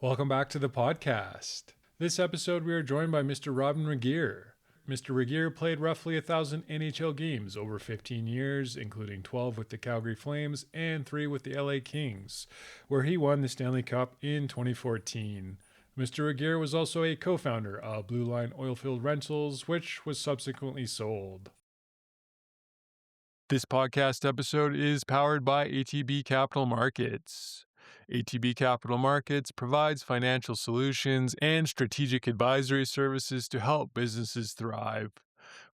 Welcome back to the podcast. This episode, we are joined by Mr. Robyn Regehr. Mr. Regehr played roughly 1,000 NHL games over 15 years, including 12 with the Calgary Flames and 3 with the LA Kings, where he won the Stanley Cup in 2014. Mr. Regehr was also a co-founder of Blueline Oilfield Rentals, which was subsequently sold. This podcast episode is powered by ATB Capital Markets. ATB Capital Markets provides financial solutions and strategic advisory services to help businesses thrive.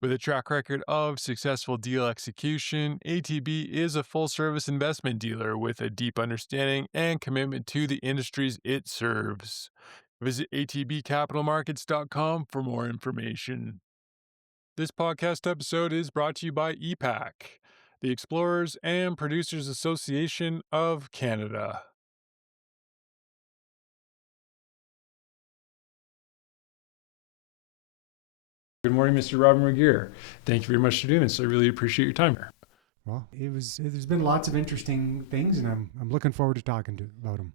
With a track record of successful deal execution, ATB is a full-service investment dealer with a deep understanding and commitment to the industries it serves. Visit atbcapitalmarkets.com for more information. This podcast episode is brought to you by EPAC, the Explorers and Producers Association of Canada. Good morning, Mr. Robyn Regehr. Thank you very much for doing this. I really appreciate your time here. Well, there's been lots of interesting things, and I'm looking forward to talking about them.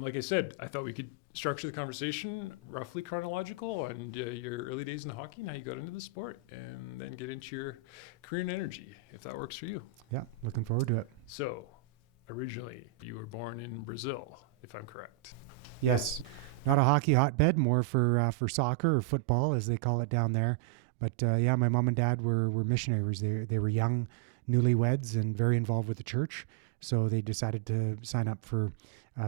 Like I said, I thought we could structure the conversation roughly chronological on your early days in hockey and how you got into the sport, and then get into your career in energy, if that works for you. Yeah, looking forward to it. So, originally, you were born in Brazil, if I'm correct. Yes, not a hockey hotbed, more for soccer or football, as they call it down there. But yeah, my mom and dad were missionaries. They were young newlyweds and very involved with the church. So they decided to sign up for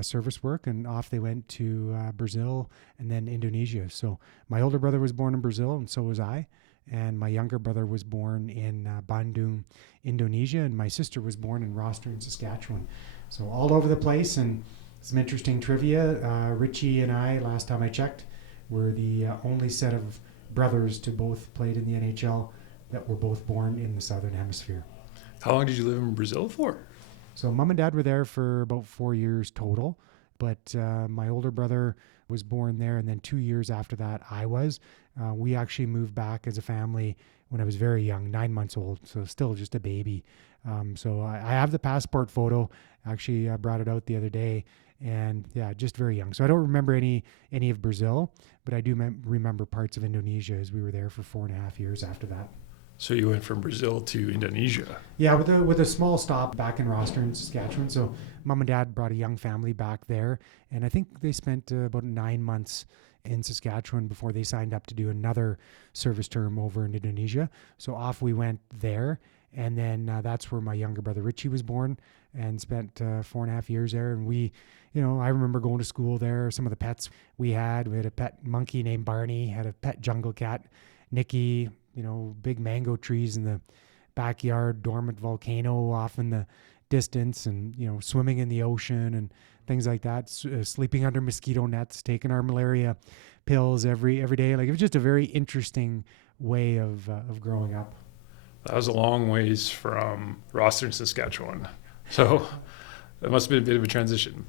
service work, and off they went to Brazil and then Indonesia. So my older brother was born in Brazil, and so was I. And my younger brother was born in Bandung, Indonesia, and my sister was born in Rostering, Saskatchewan. So all over the place, and some interesting trivia. Richie and I, last time I checked, were the only set of brothers to both played in the NHL that were both born in the Southern Hemisphere. How long did you live in Brazil for? So mom and dad were there for about 4 years total, but my older brother was born there, and then 2 years after that I was. We actually moved back as a family when I was very young, 9 months old, so still just a baby. So I have the passport photo. Actually, I brought it out the other day, and yeah, just very young. So I don't remember any of Brazil, but I do remember parts of Indonesia, as we were there for 4.5 years after that. So you went from Brazil to Indonesia. Yeah, with a small stop back in Rostering, Saskatchewan. So mom and dad brought a young family back there, and I think they spent about 9 months in Saskatchewan before they signed up to do another service term over in Indonesia. So off we went there, and then that's where my younger brother Richie was born, and spent 4.5 years there. And we, I remember going to school there. Some of the pets we had a pet monkey named Barney, had a pet jungle cat, Nikki, big mango trees in the backyard, dormant volcano off in the distance, and, swimming in the ocean and things like that, sleeping under mosquito nets, taking our malaria pills every day. Like, it was just a very interesting way of growing up. That was a long ways from Rostering, Saskatchewan. So that must have been a bit of a transition.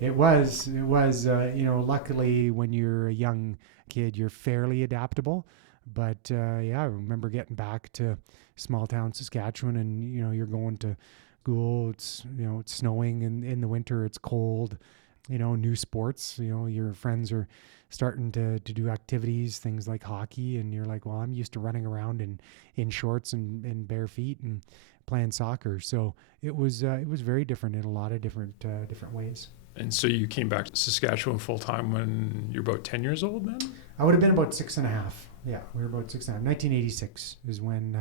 It was, luckily when you're a young kid, you're fairly adaptable. But yeah, I remember getting back to small town Saskatchewan, and you're going to school. It's it's snowing in the winter. It's cold. New sports. Your friends are starting to do activities, things like hockey, and you're like, well, I'm used to running around in shorts and bare feet and playing soccer. So it was very different in a lot of different ways. And so you came back to Saskatchewan full time when you're about 10 years old then? I would have been about 6.5. Yeah, we were about 6.5. 1986 is when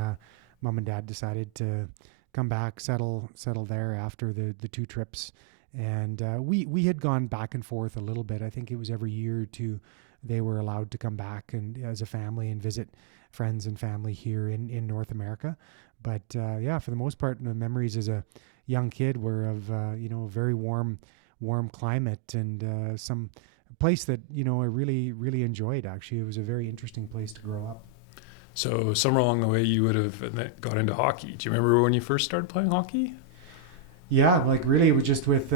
mom and dad decided to come back, settle there after the 2 trips. And we had gone back and forth a little bit. I think it was every year or two they were allowed to come back and as a family and visit friends and family here in North America. But yeah, for the most part, the memories as a young kid were of a very warm climate, and some place that I really enjoyed. Actually, it was a very interesting place to grow up. So somewhere along the way you would have got into hockey. Do you remember when you first started playing hockey? Yeah, like really it was just with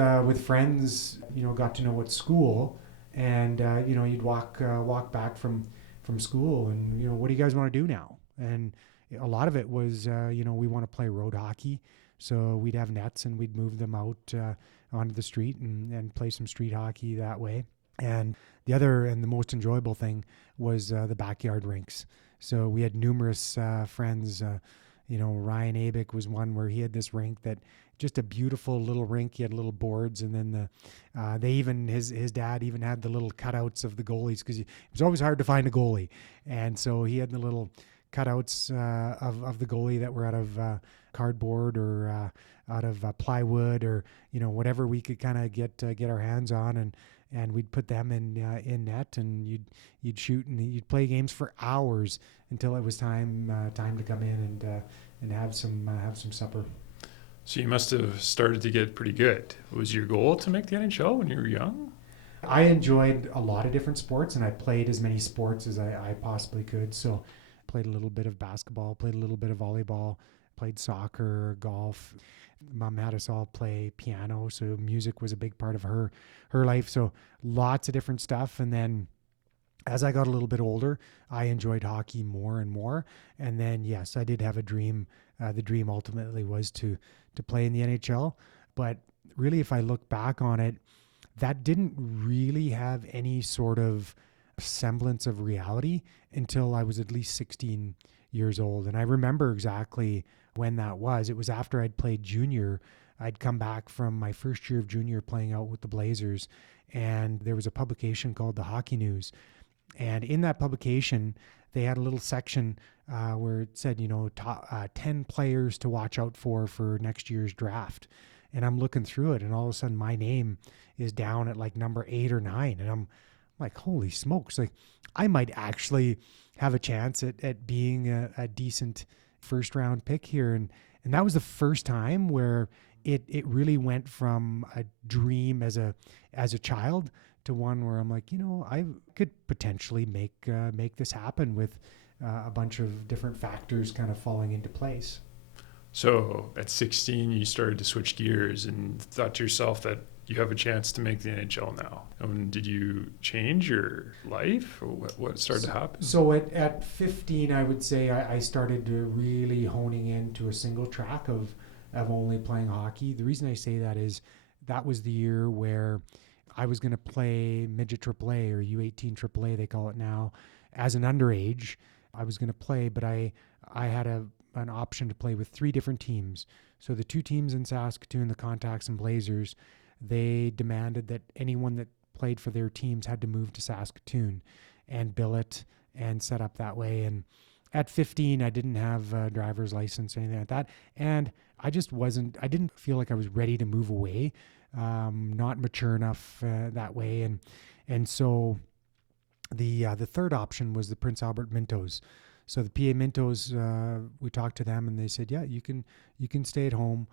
friends, got to know at school, and you'd walk back from school, and what do you guys want to do now? And a lot of it was we want to play road hockey, so we'd have nets and we'd move them out onto the street and play some street hockey that way. And the other and the most enjoyable thing was the backyard rinks. So we had numerous friends. Ryan Abick was one where he had this rink that just a beautiful little rink. He had little boards, and then his dad even had the little cutouts of the goalies, because it was always hard to find a goalie, and so he had the little cutouts of the goalie that were out of cardboard or out of plywood, or whatever we could kind of get our hands on, and we'd put them in net, and you'd shoot, and you'd play games for hours until it was time to come in and have some supper. So you must have started to get pretty good. Was your goal to make the NHL when you were young? I enjoyed a lot of different sports, and I played as many sports as I possibly could. So played a little bit of basketball, played a little bit of volleyball, played soccer, golf. Mom had us all play piano, so music was a big part of her life. So lots of different stuff. And then as I got a little bit older, I enjoyed hockey more and more. And then, yes, I did have a dream. The dream ultimately was to play in the NHL. But really, if I look back on it, that didn't really have any sort of semblance of reality until I was at least 16 years old. And I remember exactly when that was. It was after I'd played junior. I'd come back from my first year of junior playing out with the Blazers, and there was a publication called the Hockey News. And in that publication, they had a little section where it said, 10 players to watch out for next year's draft. And I'm looking through it, and all of a sudden my name is down at like number 8 or 9. And I'm like, holy smokes, like I might actually have a chance at being a decent first round pick here. And that was the first time where it really went from a dream as a child to one where I'm like, I could potentially make this happen with a bunch of different factors kind of falling into place. So at 16, you started to switch gears and thought to yourself that you have a chance to make the NHL now. And did you change your life, or what started to happen? So at 15, I would say I started to really honing into a single track of only playing hockey. The reason I say that is that was the year where I was going to play midget AAA, or U18 AAA, they call it now, as an underage. I was going to play, but I had an option to play with 3 different teams. So the 2 teams in Saskatoon, the Contacts and Blazers, they demanded that anyone that played for their teams had to move to Saskatoon and bill it and set up that way. And at 15, I didn't have a driver's license or anything like that. And I didn't feel like I was ready to move away, not mature enough that way. And so the third option was the Prince Albert Mintos. So the PA Mintos, we talked to them, and they said, yeah, you can stay at home.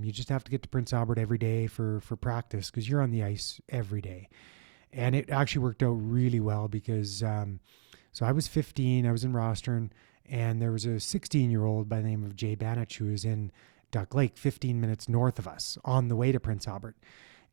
You just have to get to Prince Albert every day for practice, because you're on the ice every day. And it actually worked out really well, because so I was 15, I was in Rostern, and there was a 16-year-old by the name of Jay Banich who was in Duck Lake, 15 minutes north of us, on the way to Prince Albert.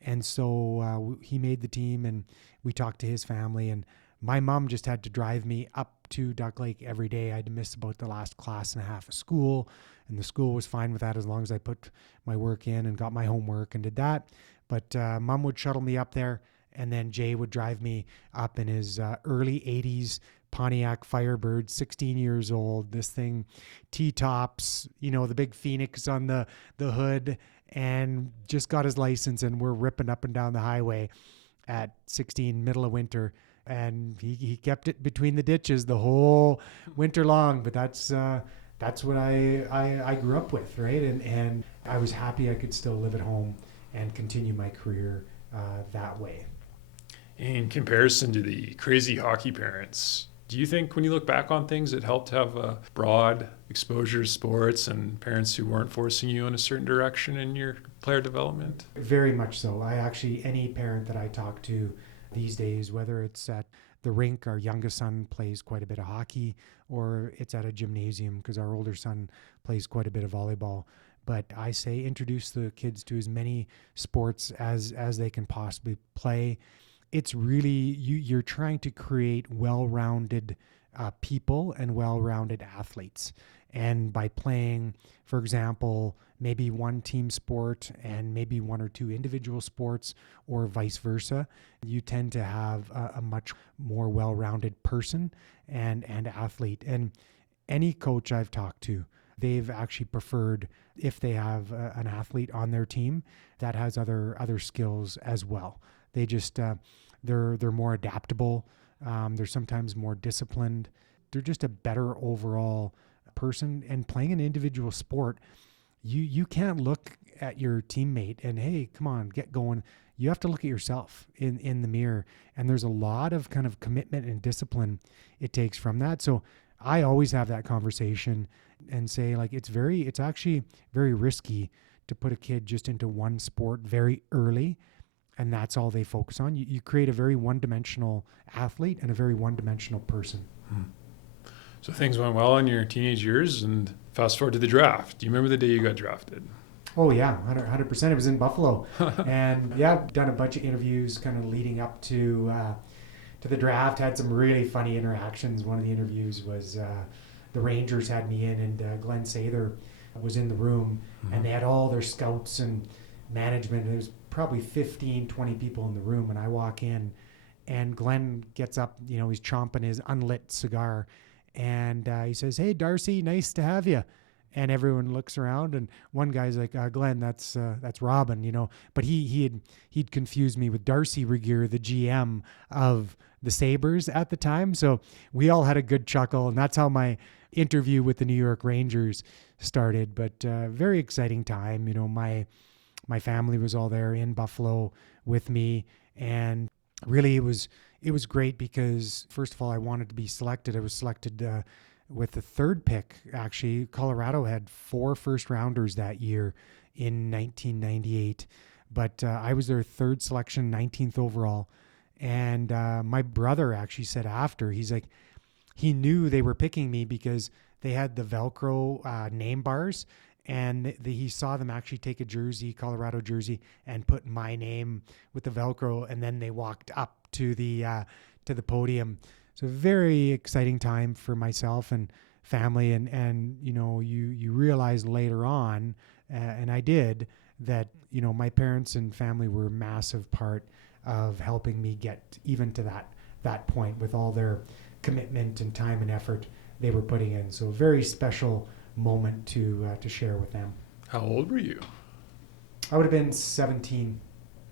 And so he made the team, and we talked to his family, and my mom just had to drive me up to Duck Lake every day. I'd miss about the last class and a half of school, and the school was fine with that as long as I put my work in and got my homework and did that. But mom would shuttle me up there, and then Jay would drive me up in his early 80s Pontiac Firebird, 16 years old. This thing, T-tops, the big Phoenix on the hood, and just got his license, and we're ripping up and down the highway at 16, middle of winter. And he kept it between the ditches the whole winter long. But that's what I grew up with, right? And I was happy I could still live at home and continue my career that way. In comparison to the crazy hockey parents, do you think when you look back on things, it helped to have a broad exposure to sports and parents who weren't forcing you in a certain direction in your player development? Very much so. Any parent that I talk to these days, whether it's at the rink, our youngest son plays quite a bit of hockey, or it's at a gymnasium because our older son plays quite a bit of volleyball. But I say introduce the kids to as many sports as they can possibly play. It's really, you're trying to create well-rounded people and well-rounded athletes. And by playing, for example, maybe one team sport and maybe one or two individual sports, or vice versa, you tend to have a much more well-rounded person and athlete. And any coach I've talked to, they've actually preferred if they have an athlete on their team that has other skills as well. They just they're more adaptable. They're sometimes more disciplined. They're just a better overall person. And playing an individual sport, you can't look at your teammate and, hey, come on, get going. You have to look at yourself in the mirror. And there's a lot of kind of commitment and discipline it takes from that. So I always have that conversation and say, like, it's actually very risky to put a kid just into one sport very early, and that's all they focus on. You create a very one-dimensional athlete and a very one-dimensional person. So things went well in your teenage years, and fast forward to the draft. Do you remember the day you got drafted? Oh yeah, 100%. It was in Buffalo. And yeah, I've done a bunch of interviews kind of leading up to the draft. Had some really funny interactions. One of the interviews was the Rangers had me in, and Glenn Sather was in the room, and they had all their scouts and management. There was probably 15, 20 people in the room, and I walk in, and Glenn gets up, he's chomping his unlit cigar, and he says, "Hey, Darcy, nice to have you." And everyone looks around, and one guy's like, "Glenn, that's Robyn," But he'd confused me with Darcy Regehr, the GM of the Sabres at the time. So we all had a good chuckle, and that's how my interview with the New York Rangers started. But very exciting time. My family was all there in Buffalo with me, and really it was great because, first of all, I wanted to be selected. I was selected with the third pick. Actually, Colorado had 4 first-rounders that year in 1998, but I was their third selection, 19th overall. And my brother actually said after, he's like, he knew they were picking me because they had the Velcro name bars, and he saw them actually take a jersey, Colorado jersey, and put my name with the Velcro, and then they walked up to the podium. So very exciting time for myself and family, and you realize later on, and I did, that my parents and family were a massive part of helping me get even to that point with all their commitment and time and effort they were putting in. So a very special moment to share with them. How old were you? I would have been 17.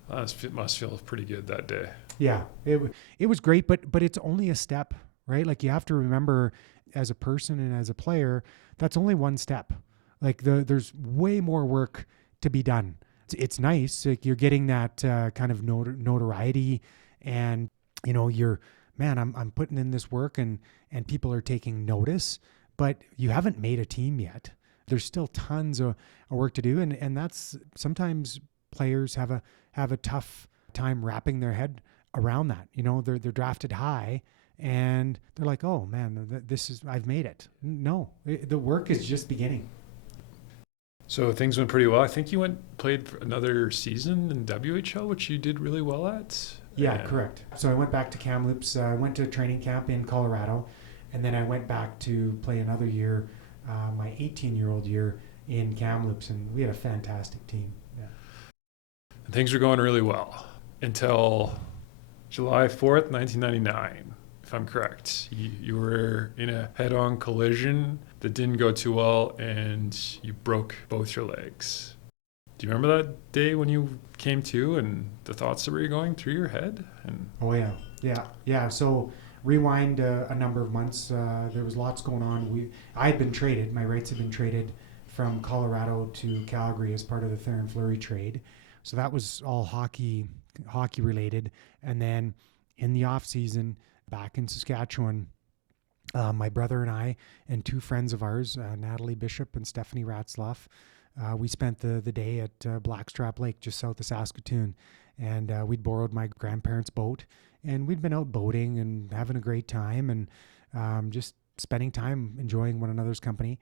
That must feel pretty good that day. Yeah, it was great, but it's only a step, right? Like, you have to remember, as a person and as a player, that's only one step. Like, there's way more work to be done. It's nice, like, you're getting that kind of notoriety, and I'm putting in this work, and people are taking notice, but you haven't made a team yet. There's still tons of work to do, and that's sometimes players have a tough time wrapping their head around that. They're drafted high, and they're like, "Oh man, I've made it." No, the work is just beginning. So things went pretty well. I think you played for another season in WHL, which you did really well at. Yeah, correct. So I went back to Kamloops. I went to a training camp in Colorado, and then I went back to play another year, my 18-year-old year in Kamloops, and we had a fantastic team. Yeah. Things were going really well until July 4th, 1999, if I'm correct. You were in a head-on collision that didn't go too well, and you broke both your legs. Do you remember that day when you came to, and the thoughts that were going through your head? Oh yeah. So rewind a number of months. There was lots going on. I had been traded. My rights had been traded from Colorado to Calgary as part of the Theron Fleury trade. So that was all hockey related. And then in the off season, back in Saskatchewan, my brother and I and 2 friends of ours, Natalie Bishop and Stephanie Ratzloff, we spent the day at Blackstrap Lake, just south of Saskatoon. And we'd borrowed my grandparents' boat, and we'd been out boating and having a great time, and just spending time enjoying one another's company.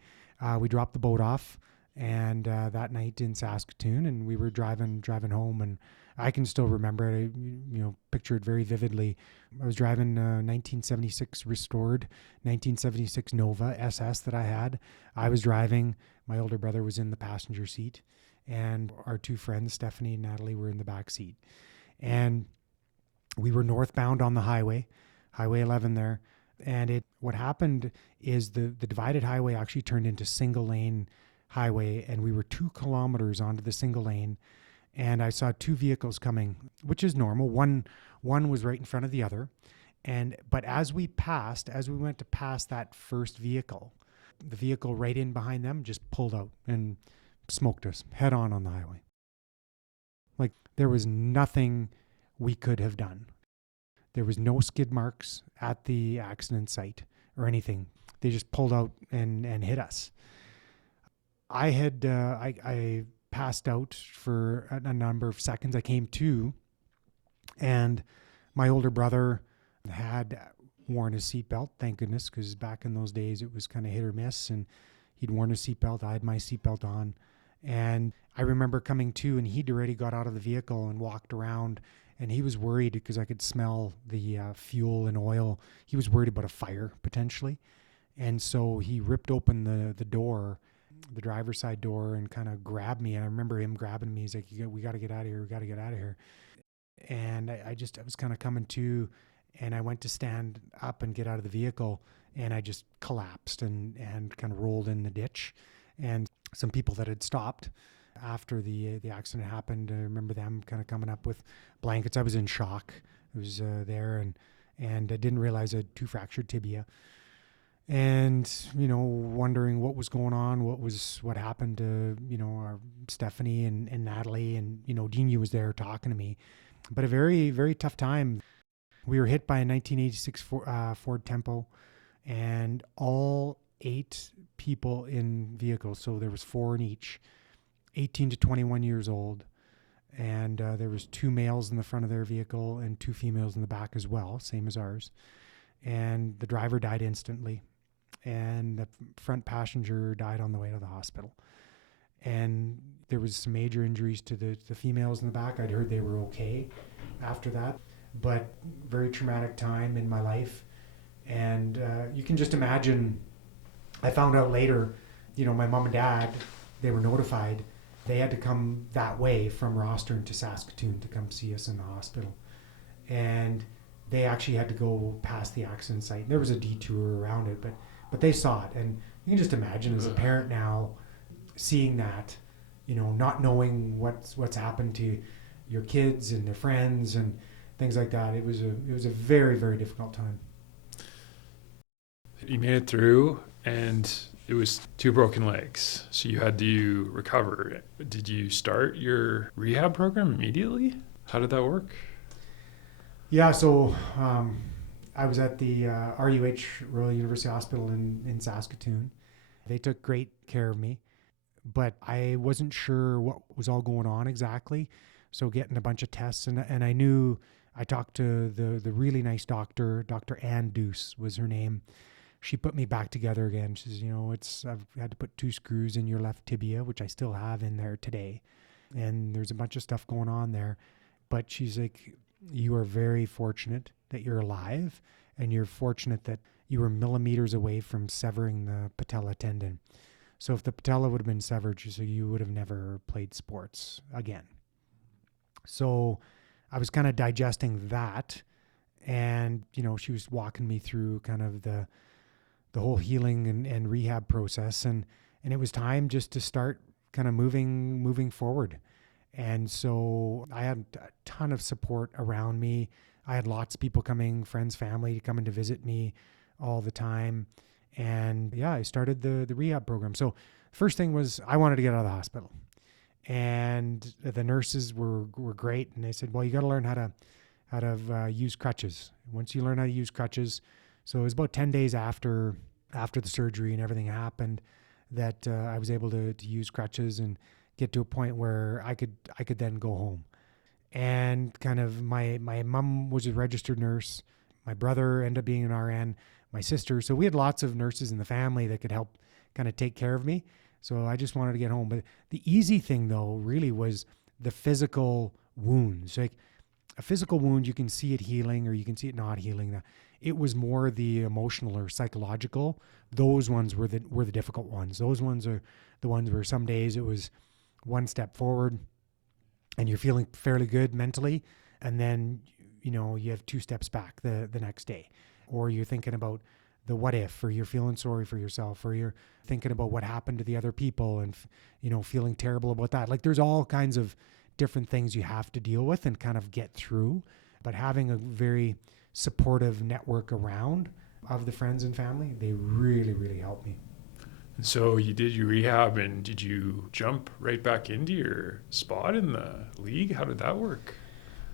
We dropped the boat off, and that night in Saskatoon, and we were driving home, and I can still remember it. I picture it very vividly. I was driving 1976 restored 1976 Nova SS that I had. I was driving. My older brother was in the passenger seat, and our two friends, Stephanie and Natalie, were in the back seat. And we were northbound on the highway, Highway 11 there. And what happened is the divided highway actually turned into single lane highway, and we were 2 kilometers onto the single lane. And I saw 2 vehicles coming, which is normal. One was right in front of the other. But as we went to pass that first vehicle, the vehicle right in behind them just pulled out and smoked us head on the highway. Like, there was nothing we could have done. There was no skid marks at the accident site or anything. They just pulled out and hit us. I passed out for a number of seconds. I came to, and my older brother had worn his seatbelt, thank goodness, because back in those days it was kind of hit or miss, and he'd worn his seatbelt. I had my seatbelt on, and I remember coming to, and he'd already got out of the vehicle and walked around, and he was worried because I could smell the fuel and oil. He was worried about a fire potentially, and so he ripped open the door, the driver's side door, and kind of grabbed me. And I remember him grabbing me. He's like, "We got to get out of here. We got to get out of here." And I was kind of coming to, and I went to stand up and get out of the vehicle, and I just collapsed and kind of rolled in the ditch. And some people that had stopped after the accident happened, I remember them kind of coming up with blankets. I was in shock. I was there, and I didn't realize I had 2 fractured tibia. And, wondering what was going on, what happened to, our Stephanie and Natalie, and, Dean was there talking to me. But a very, very tough time. We were hit by a 1986 Ford Tempo, and all 8 people in vehicles, so there was 4 in each, 18 to 21 years old. And there was 2 males in the front of their vehicle and 2 females in the back as well, same as ours. And the driver died instantly, and the front passenger died on the way to the hospital. And there was some major injuries to the females in the back. I'd heard they were okay after that, but very traumatic time in my life. And you can just imagine, I found out later, my mom and dad, they were notified. They had to come that way from Rostern to Saskatoon to come see us in the hospital. And they actually had to go past the accident site. There was a detour around it, but they saw it. And you can just imagine as a parent now, seeing that, not knowing what's happened to your kids and their friends and things like that. It was a very, very difficult time. You made it through, and it was 2 broken legs, so you had to recover. Did you start your rehab program immediately? How did that work? Yeah, so I was at the RUH, Royal University Hospital in Saskatoon. They took great care of me, but I wasn't sure what was all going on exactly. So getting a bunch of tests, and I knew, I talked to the really nice doctor, Dr. Ann Deuce was her name. She put me back together again. She says, I've had to put 2 screws in your left tibia, which I still have in there today. And there's a bunch of stuff going on there. But she's like, you are very fortunate that you're alive, and you're fortunate that you were millimeters away from severing the patella tendon. So if the patella would have been severed, so you would have never played sports again. So I was kind of digesting that, and she was walking me through kind of the whole healing and rehab process, and it was time just to start kind of moving forward. And so I had a ton of support around me. I had lots of people coming, friends, family, coming to visit me all the time. And yeah, I started the rehab program. So first thing was, I wanted to get out of the hospital. And the nurses were great. And they said, well, you got to learn how to use crutches. Once you learn how to use crutches. So it was about 10 days after the surgery and everything happened that I was able to use crutches and get to a point where I could then go home. And kind of my mom was a registered nurse. My brother ended up being an RN, my sister. So we had lots of nurses in the family that could help kind of take care of me. So I just wanted to get home. But the easy thing though really was the physical wounds. Like a physical wound, you can see it healing or you can see it not healing. It was more the emotional or psychological. Those ones were the difficult ones. Those ones are the ones where some days it was one step forward and you're feeling fairly good mentally, and then you have two steps back the next day, or you're thinking about the what if, or you're feeling sorry for yourself, or you're thinking about what happened to the other people and feeling terrible about that. Like, there's all kinds of different things you have to deal with and kind of get through, but having a very supportive network around of the friends and family, they really, really helped me. And so you did your rehab, and did you jump right back into your spot in the league? How did that work?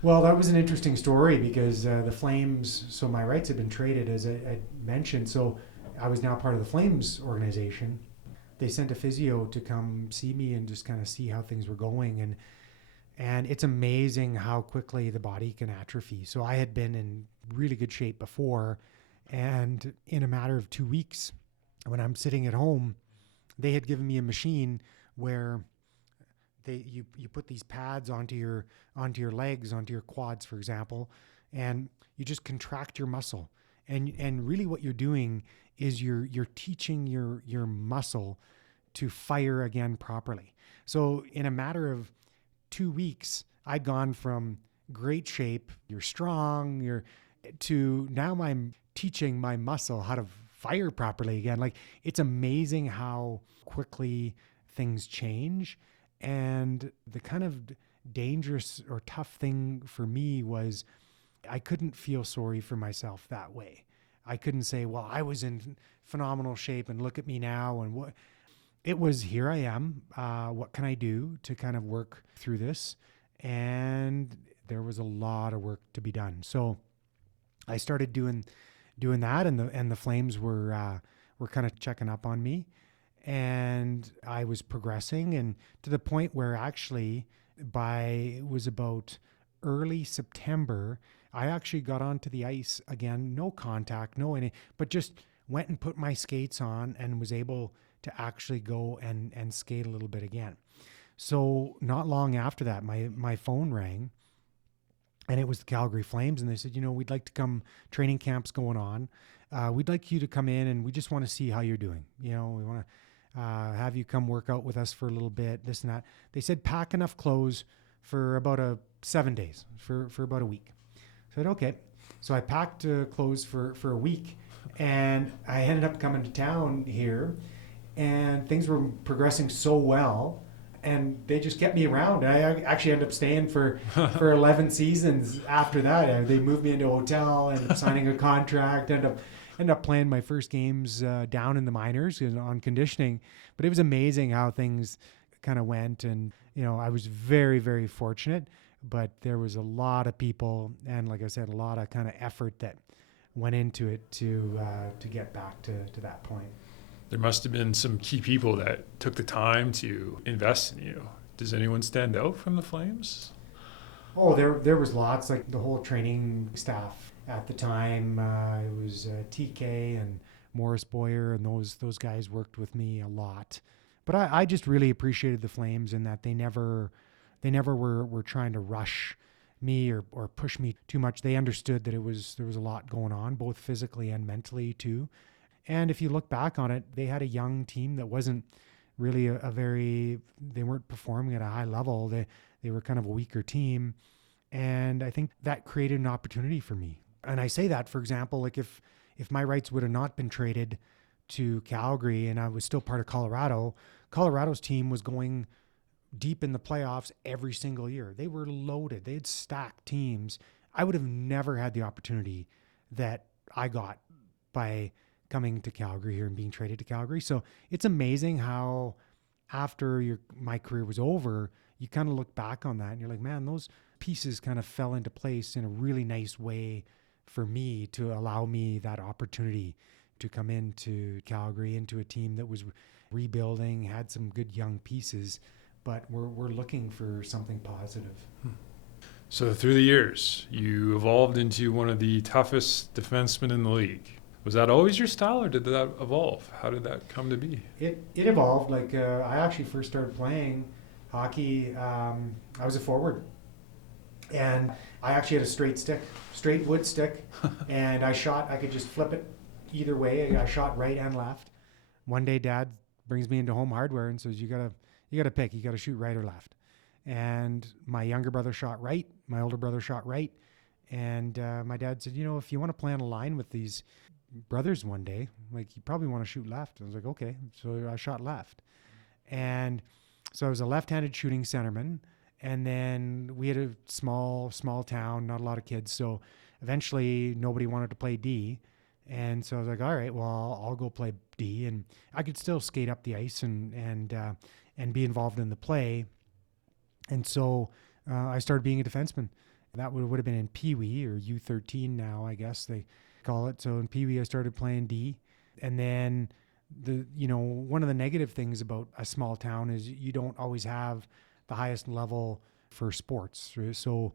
Well, that was an interesting story because the Flames, so my rights had been traded, as I mentioned, so I was now part of the Flames organization. They sent a physio to come see me and just kind of see how things were going, and it's amazing how quickly the body can atrophy. So I had been in really good shape before, and in a matter of 2 weeks, when I'm sitting at home, they had given me a machine where you put these pads onto your legs, onto your quads, for example, and you just contract your muscle. And really what you're doing is you're teaching your muscle to fire again properly. So in a matter of 2 weeks, I'd gone from great shape, you're strong, to now I'm teaching my muscle how to fire properly again. Like, it's amazing how quickly things change. And the kind of dangerous or tough thing for me was I couldn't feel sorry for myself that way. I couldn't say, well, I was in phenomenal shape and look at me now. And what it was, here I am. What can I do to kind of work through this? And there was a lot of work to be done. So I started doing that, and the Flames were kind of checking up on me, and I was progressing, and to the point where actually it was about early September, I actually got onto the ice again, no contact, but just went and put my skates on and was able to actually go and skate a little bit again. So not long after that, my phone rang, and it was the Calgary Flames, and they said, we'd like to come, training camp's going on. We'd like you to come in, and we just want to see how you're doing. We want to have you come work out with us for a little bit, this and that. They said, pack enough clothes for about 7 days, for about a week. I said, okay. So I packed clothes for a week, and I ended up coming to town here, and things were progressing so well. And they just kept me around. I actually ended up staying for 11 seasons after that. They moved me into a hotel, ended up signing a contract, ended up playing my first games down in the minors on conditioning. But it was amazing how things kind of went. And, I was very, very fortunate. But there was a lot of people and, like I said, a lot of kind of effort that went into it to get back to that point. There must have been some key people that took the time to invest in you. Does anyone stand out from the Flames? Oh, there was lots, like the whole training staff at the time. It was TK and Morris Boyer, and those guys worked with me a lot. But I just really appreciated the Flames in that they never were trying to rush me or push me too much. They understood that there was a lot going on, both physically and mentally too. And if you look back on it, they had a young team that wasn't really they weren't performing at a high level. They were kind of a weaker team. And I think that created an opportunity for me. And I say that, for example, like if my rights would have not been traded to Calgary and I was still part of Colorado's team was going deep in the playoffs every single year. They were loaded. They had stacked teams. I would have never had the opportunity that I got by coming to Calgary here and being traded to Calgary. So it's amazing how after my career was over, you kind of look back on that and you're like, man, those pieces kind of fell into place in a really nice way for me to allow me that opportunity to come into Calgary, into a team that was rebuilding, had some good young pieces, but we're looking for something positive. So through the years, you evolved into one of the toughest defensemen in the league. Was that always your style, or did that evolve? How did that come to be? It evolved. Like I actually first started playing hockey. I was a forward, and I actually had a straight wood stick, and I could just flip it either way. I shot right and left. One day, Dad brings me into home hardware and says, you gotta pick, you gotta shoot right or left. And my younger brother shot right, my older brother shot right. And my dad said, if you want to play on a line with these brothers one day, like, you probably want to shoot left. I was like, okay. So I shot left. And so I was a left-handed shooting centerman. And then we had a small town, not a lot of kids. So eventually nobody wanted to play D. And so I was like, all right, well, I'll go play D. And I could still skate up the ice and be involved in the play. And so I started being a defenseman. That would have been in Pee Wee, or U13 now, I guess they call it. So in Pee Wee, I started playing D. And then one of the negative things about a small town is you don't always have the highest level for sports. So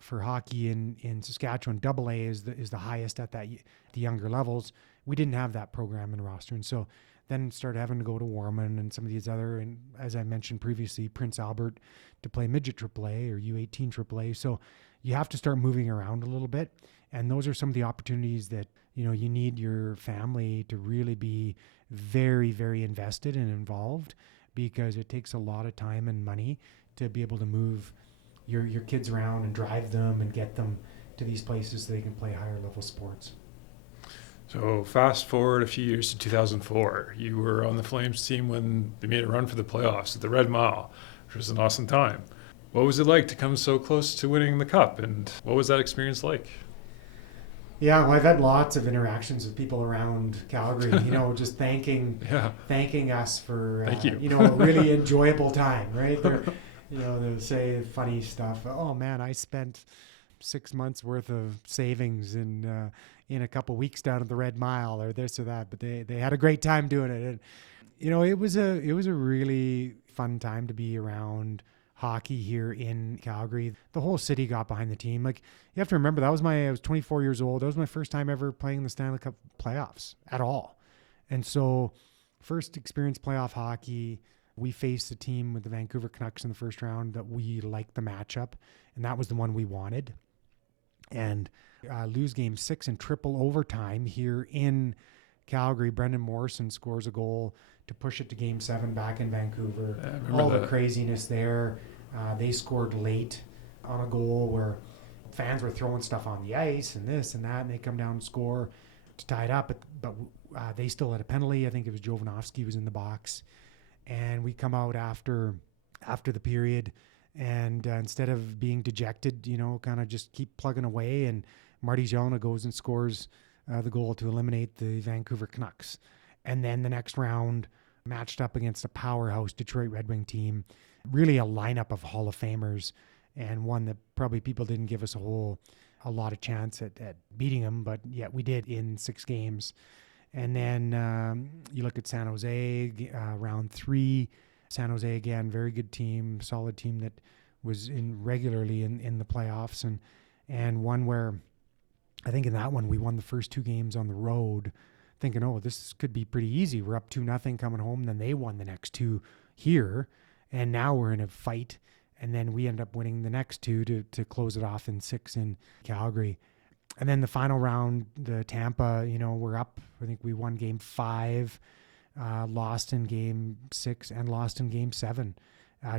for hockey in Saskatchewan, AA is the highest at the younger levels. We didn't have that program in roster. And so then started having to go to Warman and some of these other, and as I mentioned previously, Prince Albert, to play midget AAA or U18 AAA. So you have to start moving around a little bit. And those are some of the opportunities that, you need your family to really be very, very invested and involved, because it takes a lot of time and money to be able to move your kids around and drive them and get them to these places so they can play higher level sports. So fast forward a few years to 2004. You were on the Flames team when they made a run for the playoffs at the Red Mile, which was an awesome time. What was it like to come so close to winning the Cup, and what was that experience like? Yeah, well, I've had lots of interactions with people around Calgary, just thanking us for Thank you. A really enjoyable time, right? They'll say funny stuff. Oh man, I spent 6 months worth of savings in a couple weeks down at the Red Mile, or this or that, but they had a great time doing it. And it was a really fun time to be around hockey here in Calgary. The whole city got behind the team. Like, you have to remember, I was 24 years old. That was my first time ever playing the Stanley Cup playoffs at all. And so first experience playoff hockey, we faced a team with the Vancouver Canucks in the first round that we liked the matchup, and that was the one we wanted. And lose game 6 in triple overtime here in Calgary. Brendan Morrison scores a goal to push it to game 7 back in Vancouver. All the craziness there. They scored late on a goal where fans were throwing stuff on the ice and this and that, and they come down and score to tie it up. But they still had a penalty. I think it was Jovanovski was in the box. And we come out after the period, and instead of being dejected, kind of just keep plugging away, and Marty Jelena goes and scores the goal to eliminate the Vancouver Canucks. And then the next round, matched up against a powerhouse Detroit Red Wing team, really a lineup of Hall of Famers, and one that probably people didn't give us a lot of chance at beating them, but yet we did in 6 games. And then you look at San Jose, round 3, San Jose again, very good team, solid team that was regularly in the playoffs, and one where I think in that one we won the first 2 games on the road, thinking, oh, this could be pretty easy. We're up 2-0 coming home. Then they won the next 2 here, and now we're in a fight. And then we end up winning the next 2 to close it off in 6 in Calgary. And then the final round, the Tampa, we're up. I think we won game 5, lost in game 6, and lost in game 7.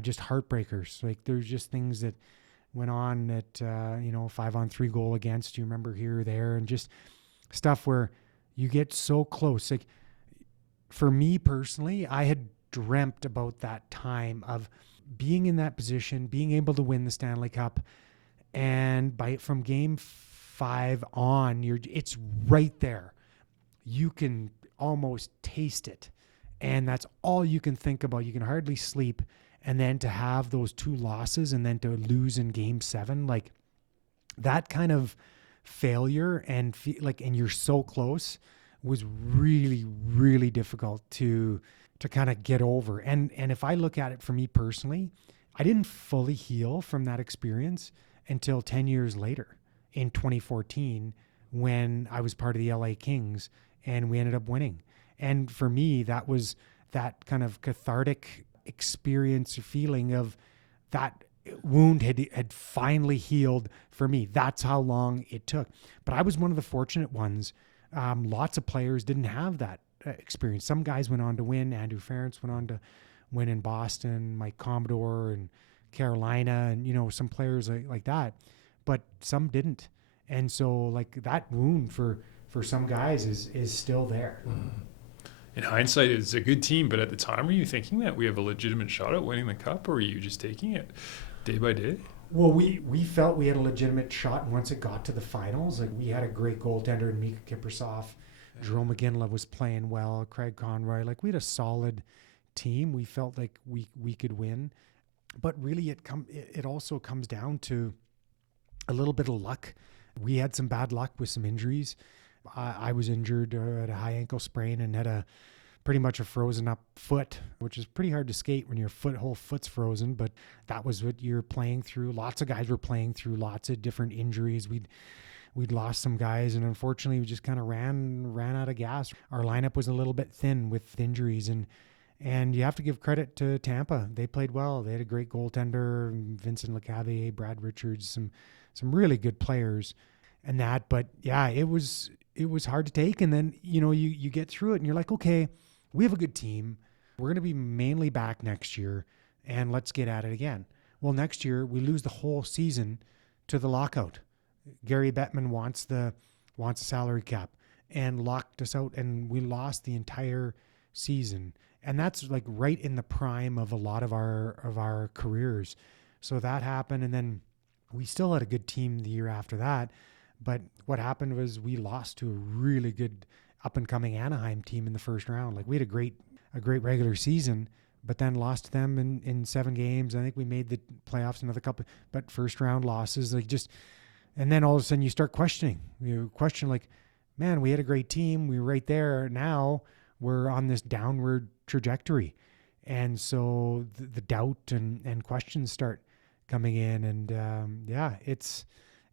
Just heartbreakers. Like, there's just things that went on that, 5-on-3 goal against, you remember, here or there, and just stuff where you get so close. Like, for me personally, I had dreamt about that time of being in that position, being able to win the Stanley Cup, and from game 5 on, it's right there. You can almost taste it, and that's all you can think about. You can hardly sleep, and then to have those 2 losses and then to lose in game 7, like, that kind of failure and you're so close was really, really difficult to kind of get over. And if I look at it for me personally, I didn't fully heal from that experience until 10 years later in 2014, when I was part of the LA Kings and we ended up winning. And for me, that was that kind of cathartic experience or feeling of that wound had finally healed for me. That's how long it took. But I was one of the fortunate ones. Lots of players didn't have that experience. Some guys went on to win. Andrew Ferentz went on to win in Boston, Mike Commodore and Carolina, and, some players like that, but some didn't. And so like that wound for some guys is still there. In hindsight, it's a good team, but at the time, were you thinking that we have a legitimate shot at winning the cup, or were you just taking it day by day? Well, we felt we had a legitimate shot once it got to the finals. Like, we had a great goaltender in Mika Kiprusoff. Jerome McGinley was playing well. Craig Conroy. Like, we had a solid team. We felt like we could win. But really, it also comes down to a little bit of luck. We had some bad luck with some injuries. I was injured at a high ankle sprain and had pretty much a frozen up foot, which is pretty hard to skate when your whole foot's frozen, but that was what you're playing through. Lots of guys were playing through lots of different injuries. We'd lost some guys, and unfortunately we just kind of ran out of gas. Our lineup was a little bit thin with injuries, and you have to give credit to Tampa. They played well. They had a great goaltender, Vincent Lecavalier, Brad Richards, some really good players and that. But yeah, it was hard to take. And then, you get through it and you're like, okay, we have a good team. We're going to be mainly back next year, and let's get at it again. Well, next year we lose the whole season to the lockout. Gary Bettman wants a salary cap and locked us out, and we lost the entire season. And that's like right in the prime of a lot of our careers. So that happened, and then we still had a good team the year after that. But what happened was we lost to a really good up-and-coming Anaheim team in the first round. Like, we had a great regular season, but then lost to them in 7 games. I think we made the playoffs another couple, but first round losses, and then all of a sudden you start questioning. You question, like, man, we had a great team. We were right there. Now we're on this downward trajectory. And so the doubt and questions start coming in. And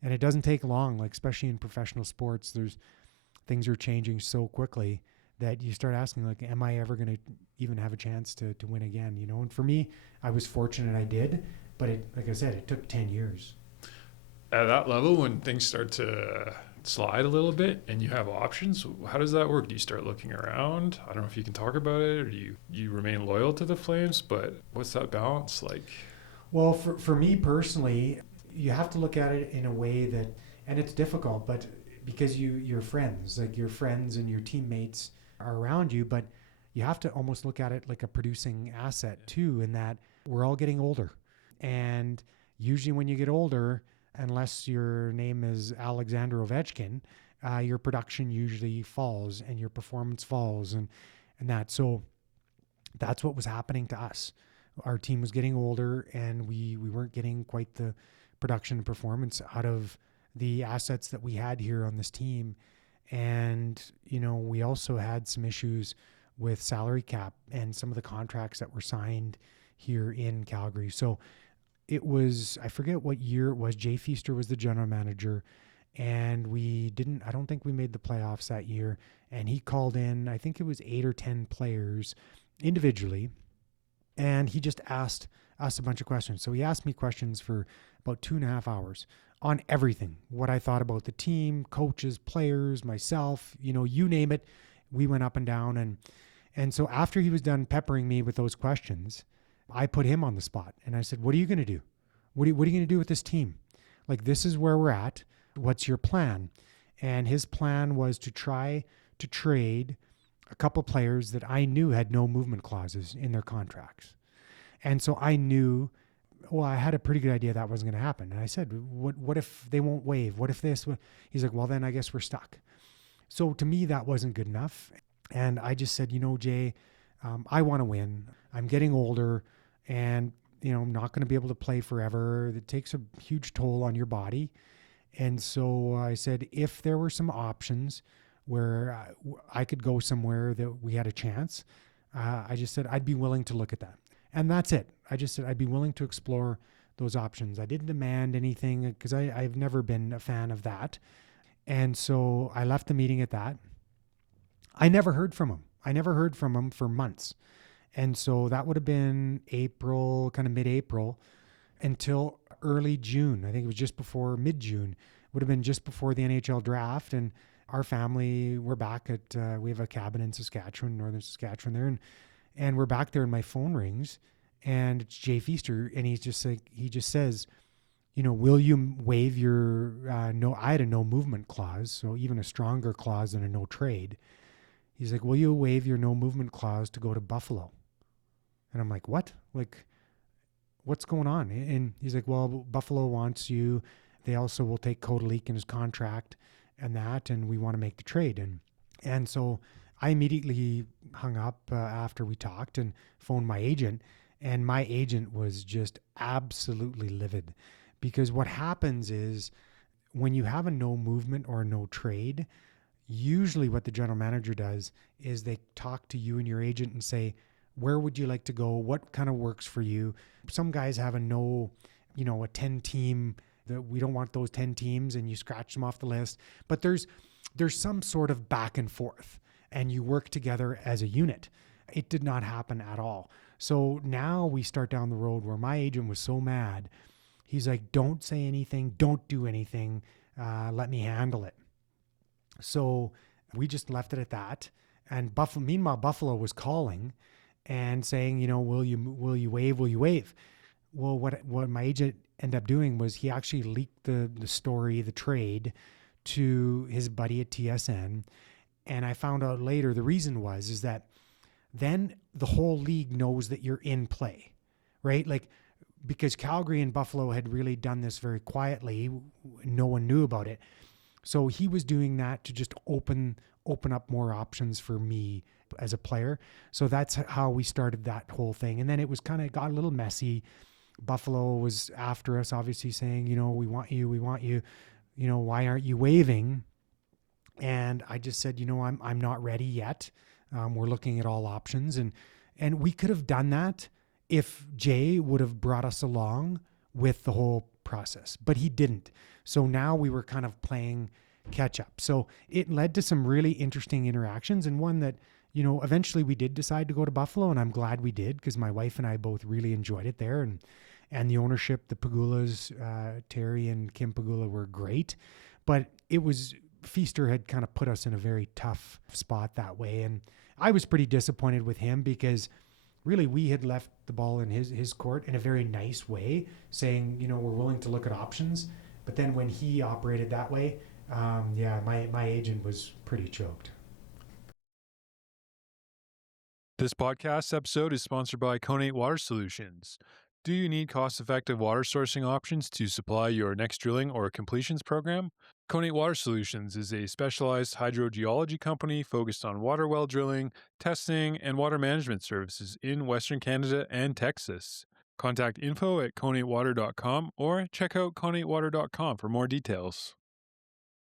and it doesn't take long, like, especially in professional sports, things are changing so quickly that you start asking, like, am I ever going to even have a chance to win again? And for me, I was fortunate I did, but like I said, it took 10 years. At that level, when things start to slide a little bit and you have options, how does that work? Do you start looking around? I don't know if you can talk about it, or do you remain loyal to the Flames, but what's that balance like? Well, for me personally, you have to look at it in a way that, and it's difficult, but because your friends and your teammates are around you, but you have to almost look at it like a producing asset too, in that we're all getting older. And usually when you get older, unless your name is Alexander Ovechkin, your production usually falls and your performance falls and that. So that's what was happening to us. Our team was getting older, and we weren't getting quite the production and performance out of the assets that we had here on this team. And, we also had some issues with salary cap and some of the contracts that were signed here in Calgary. So it was, I forget what year it was. Jay Feaster was the general manager, and I don't think we made the playoffs that year. And he called in, I think it was 8 or 10 players individually, and he just asked us a bunch of questions. So he asked me questions for about 2.5 hours on everything, what I thought about the team, coaches, players, myself, you name it. We went up and down. And so after he was done peppering me with those questions, I put him on the spot, and I said, what are you going to do? What are you going to do with this team? Like, this is where we're at. What's your plan? And his plan was to try to trade a couple players that I knew had no movement clauses in their contracts. And so I knew, I had a pretty good idea that wasn't going to happen. And I said, what if they won't waive? What if this? He's like, well, then I guess we're stuck. So to me, that wasn't good enough. And I just said, Jay, I want to win. I'm getting older, and, I'm not going to be able to play forever. It takes a huge toll on your body. And so I said, if there were some options where I could go somewhere that we had a chance, I just said, I'd be willing to look at that. And that's it. I just said I'd be willing to explore those options. I didn't demand anything, because I've never been a fan of that. And so I left the meeting at that. I never heard from him for months. And so that would have been April, kind of mid-April, until early June. I think it was just before mid-June. It would have been just before the NHL draft. And our family, we're back at, we have a cabin in Saskatchewan, northern Saskatchewan there. And we're back there and my phone rings and it's Jay Feaster. And he's just like, he just says, will you waive your, I had a no movement clause. So even a stronger clause than a no trade. He's like, will you waive your no movement clause to go to Buffalo? And I'm like, what? Like, what's going on? And he's like, well, Buffalo wants you. They also will take Kodalik in his contract and that, and we want to make the trade. And so I immediately hung up after we talked and phoned my agent. And my agent was just absolutely livid, because what happens is when you have a no movement or a no trade, usually what the general manager does is they talk to you and your agent and say, where would you like to go? What kind of works for you? Some guys have a 10 team, that we don't want those 10 teams, and you scratch them off the list. But there's some sort of back and forth and you work together as a unit. It did not happen at all. So now we start down the road where my agent was so mad. He's like, don't say anything. Don't do anything. Let me handle it. So we just left it at that. And meanwhile, Buffalo was calling and saying, will you waive? Well, what my agent ended up doing was he actually leaked the story, the trade, to his buddy at TSN. And I found out later the reason is that then the whole league knows that you're in play, right? Like, because Calgary and Buffalo had really done this very quietly, no one knew about it. So he was doing that to just open up more options for me as a player. So that's how we started that whole thing. And then it was got a little messy. Buffalo was after us, obviously saying, we want you, why aren't you waiving? And I just said, I'm not ready yet. We're looking at all options. And we could have done that if Jay would have brought us along with the whole process, but he didn't. So now we were kind of playing catch up. So it led to some really interesting interactions, and one that, eventually we did decide to go to Buffalo, and I'm glad we did, because my wife and I both really enjoyed it there. And the ownership, the Pagulas, Terry and Kim Pagula, were great, but it was, Feaster had kind of put us in a very tough spot that way. And I was pretty disappointed with him, because really we had left the ball in his court in a very nice way, saying, we're willing to look at options. But then when he operated that way, my agent was pretty choked. This podcast episode is sponsored by Conate Water Solutions. Do you need cost-effective water sourcing options to supply your next drilling or completions program? Conate Water Solutions is a specialized hydrogeology company focused on water well drilling, testing, and water management services in Western Canada and Texas. Contact info at conatewater.com or check out conatewater.com for more details.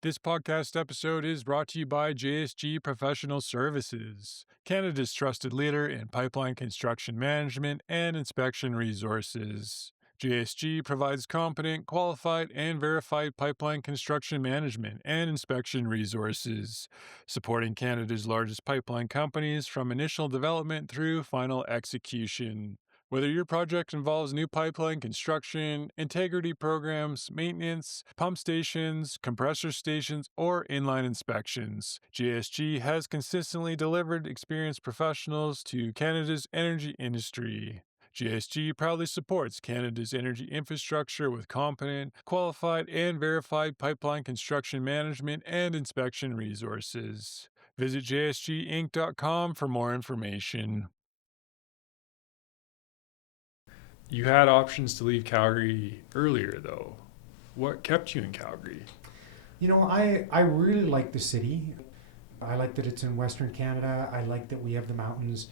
This podcast episode is brought to you by JSG Professional Services, Canada's trusted leader in pipeline construction management and inspection resources. JSG provides competent, qualified, and verified pipeline construction management and inspection resources, supporting Canada's largest pipeline companies from initial development through final execution. Whether your project involves new pipeline construction, integrity programs, maintenance, pump stations, compressor stations, or inline inspections, JSG has consistently delivered experienced professionals to Canada's energy industry. JSG proudly supports Canada's energy infrastructure with competent, qualified, and verified pipeline construction management and inspection resources. Visit jsginc.com for more information. You had options to leave Calgary earlier, though. What kept you in Calgary? I really like the city. I like that it's in Western Canada. I like that we have the mountains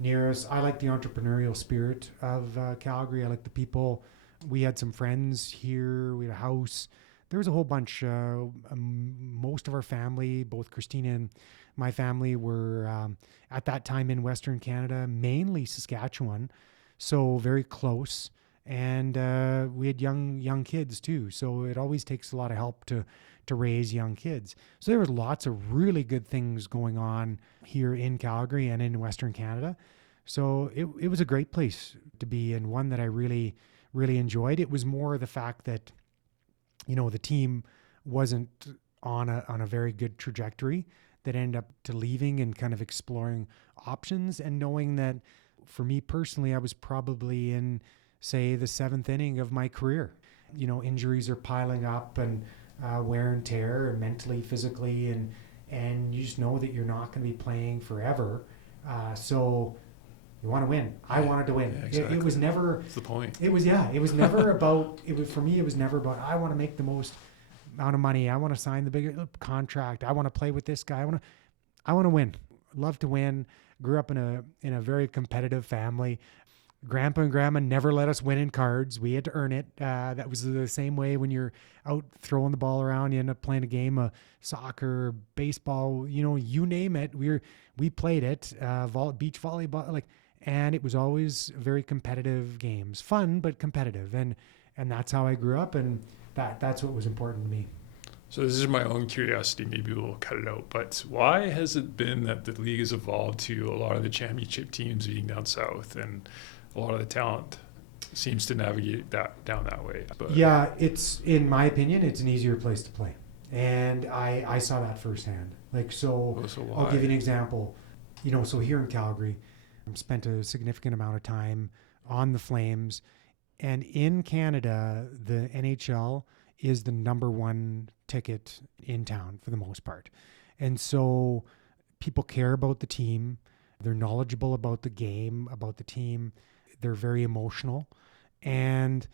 near us. I like the entrepreneurial spirit of Calgary. I like the people. We had some friends here. We had a house. There was a whole bunch. Most of our family, both Christina and my family, were at that time in Western Canada, mainly Saskatchewan. So very close, and we had young kids too. So it always takes a lot of help to raise young kids. So there was lots of really good things going on here in Calgary and in Western Canada. So it was a great place to be, and one that I really, really enjoyed. It was more the fact that, the team wasn't on a very good trajectory that ended up to leaving and kind of exploring options, and knowing that for me personally, I was probably in, say, the 7th inning of my career. Injuries are piling up, and wear and tear, mentally, physically, and you just know that you're not going to be playing forever. So you want to win. I wanted to win. Yeah, exactly. It was never. That's the point. It was never about. For me. It was never about. I want to make the most amount of money. I want to sign the bigger contract. I want to play with this guy. I want to win. Love to win. Grew up in a very competitive family. Grandpa and grandma never let us win in cards. We had to earn it. That was the same way when you're out throwing the ball around. You end up playing a game of soccer, baseball, you name it. We played it, beach volleyball, and it was always very competitive games. Fun, but competitive. And that's how I grew up, and that's what was important to me. So this is my own curiosity. Maybe we'll cut it out. But why has it been that the league has evolved to a lot of the championship teams being down south, and a lot of the talent seems to navigate down that way? But yeah, it's, in my opinion, it's an easier place to play. And I saw that firsthand. So I'll give you an example. So here in Calgary, I spent a significant amount of time on the Flames. And in Canada, the NHL is the number one ticket in town for the most part. And so people care about the team. They're knowledgeable about the game, about the team. They're very emotional, and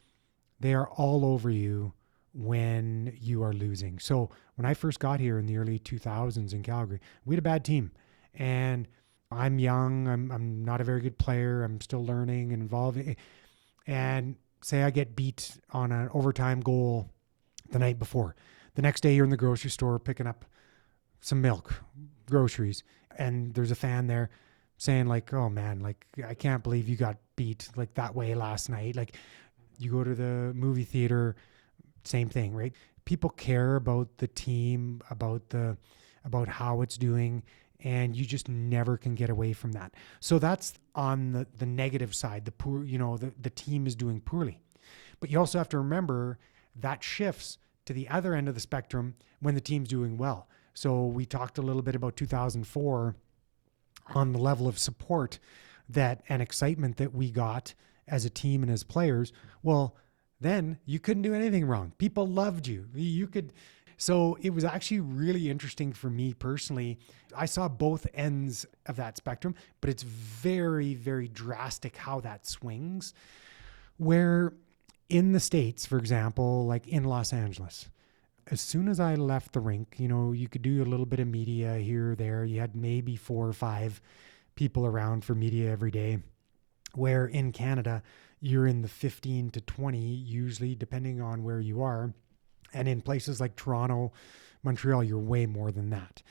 they are all over you when you are losing. So when I first got here in the early 2000s in Calgary, we had a bad team, and I'm young. I'm not a very good player. I'm still learning and evolving. And say I get beat on an overtime goal the night before. The next day you're in the grocery store picking up some milk, groceries, and there's a fan there saying oh man, I can't believe you got beat that way last night. You go to the movie theater, same thing, right? People care about the team, about how it's doing, and you just never can get away from that. So that's on the negative side, the poor, the team is doing poorly. But you also have to remember that shifts to the other end of the spectrum when the team's doing well. So we talked a little bit about 2004 on the level of support and excitement that we got as a team and as players. Well, then you couldn't do anything wrong. People loved you. So it was actually really interesting for me personally. I saw both ends of that spectrum, but it's very, very drastic how that swings. Where in the States, for example, in Los Angeles, as soon as I left the rink, you could do a little bit of media here or there. You had maybe 4 or 5 people around for media every day. Where in Canada, you're in the 15 to 20, usually, depending on where you are. And in places like Toronto, Montreal, you're way more than that.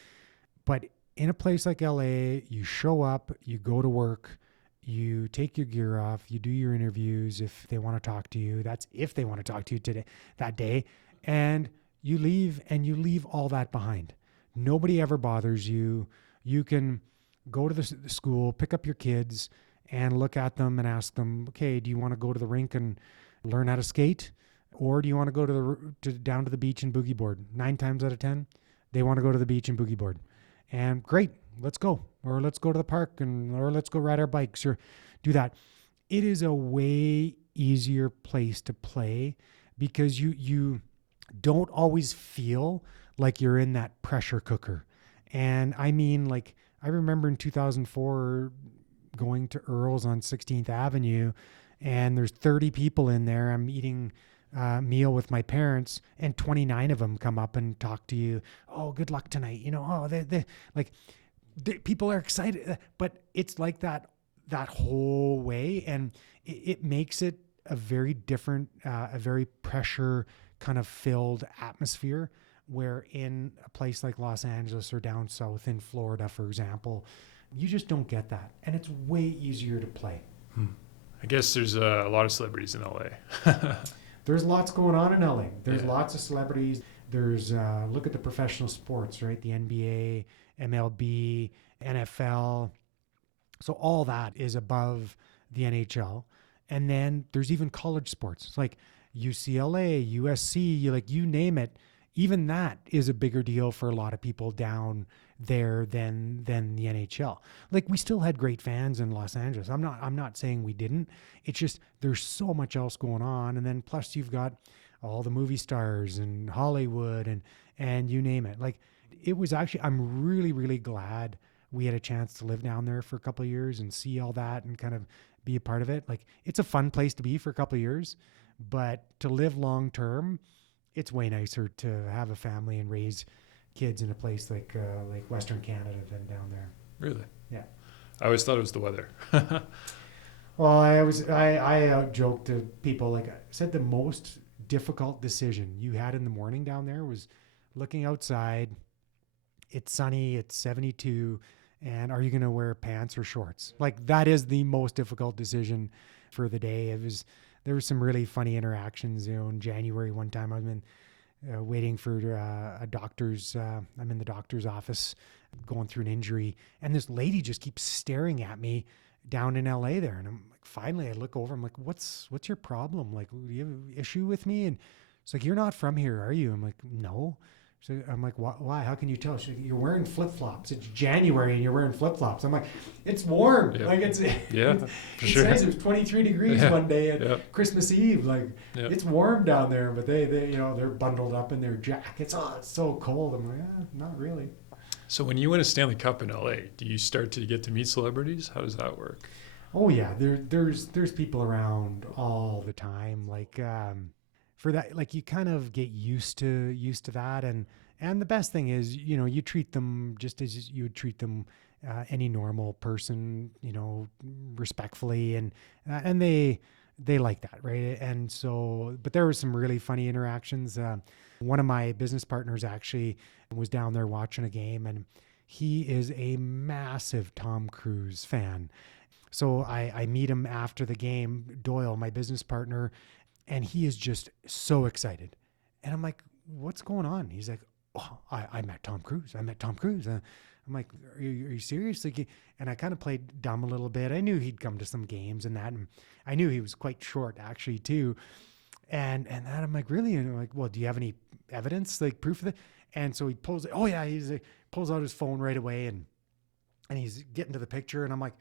But in a place like LA, you show up, you go to work, you take your gear off, you do your interviews if they want to talk to you. That's if they want to talk to you that day. And you leave all that behind. Nobody ever bothers you. You can go to the school, pick up your kids, and look at them and ask them, okay, do you want to go to the rink and learn how to skate? Or do you want to go down to the beach and boogie board? 9 times out of 10, they want to go to the beach and boogie board. And great, let's go. Or let's go to the park, or let's go ride our bikes, or do that. It is a way easier place to play because you don't always feel like you're in that pressure cooker. And I mean, I remember in 2004 going to Earl's on 16th Avenue, and there's 30 people in there. I'm eating a meal with my parents, and 29 of them come up and talk to you. Oh, good luck tonight. People are excited, but it's like that whole way. And it makes it a very different, a very pressure kind of filled atmosphere, where in a place like Los Angeles or down south in Florida, for example, you just don't get that. And it's way easier to play. I guess there's a lot of celebrities in LA. There's lots going on in LA. There's lots of celebrities. There's, look at the professional sports, right? The NBA, MLB, NFL. So all that is above the NHL. And then there's even college sports. It's like UCLA, USC, you name it. even that is a bigger deal for a lot of people down there than the NHL. Like, we still had great fans in Los Angeles. I'm not saying we didn't. It's just there's so much else going on, and then plus you've got all the movie stars and Hollywood and you name it. Like, it was actually, I'm really, really glad we had a chance to live down there for a couple of years and see all that and kind of be a part of it. Like, it's a fun place to be for a couple of years, but to live long term, it's way nicer to have a family and raise kids in a place like Western Canada than down there. Really? Yeah. I always thought it was the weather. Well, I joked to people, like I said, the most difficult decision you had in the morning down there was looking outside. It's sunny, it's 72, and are you going to wear pants or shorts? Like, that is the most difficult decision for the day. There were some really funny interactions. In January, one time I'm waiting for a doctor's, I'm in the doctor's office going through an injury, and this lady just keeps staring at me down in LA there. And I'm like, finally I look over, I'm like, what's your problem? Like, do you have an issue with me? And it's like, you're not from here, are you? I'm like, no. So I'm like, why? How can you tell? She's like, you're wearing flip-flops. It's January and you're wearing flip-flops. I'm like, it's warm. Yep. Like, it's Sure. nice. It was 23 degrees one day at Christmas Eve. Like, it's warm down there, but they they're bundled up in their jackets. Oh, it's so cold. I'm like, not really. So when you win a Stanley Cup in LA, do you start to get to meet celebrities? How does that work? Oh yeah, there's people around all the time. Like, for that, like, you kind of get used to that, and the best thing is, you treat them just as you would treat them any normal person, respectfully, and they like that, right? And so, but there were some really funny interactions. One of my business partners actually was down there watching a game, and he is a massive Tom Cruise fan. So I meet him after the game, Doyle, my business partner, and he is just so excited. And I'm like, what's going on? He's like, oh, I met Tom Cruise. I'm like, are you serious? Like, and I kind of played dumb a little bit. I knew he'd come to some games and that, and I knew he was quite short actually too. And that I'm like, really? And I'm like, well, do you have any evidence, like proof of it? And so he pulls pulls out his phone right away, and he's getting to the picture, and I'm like,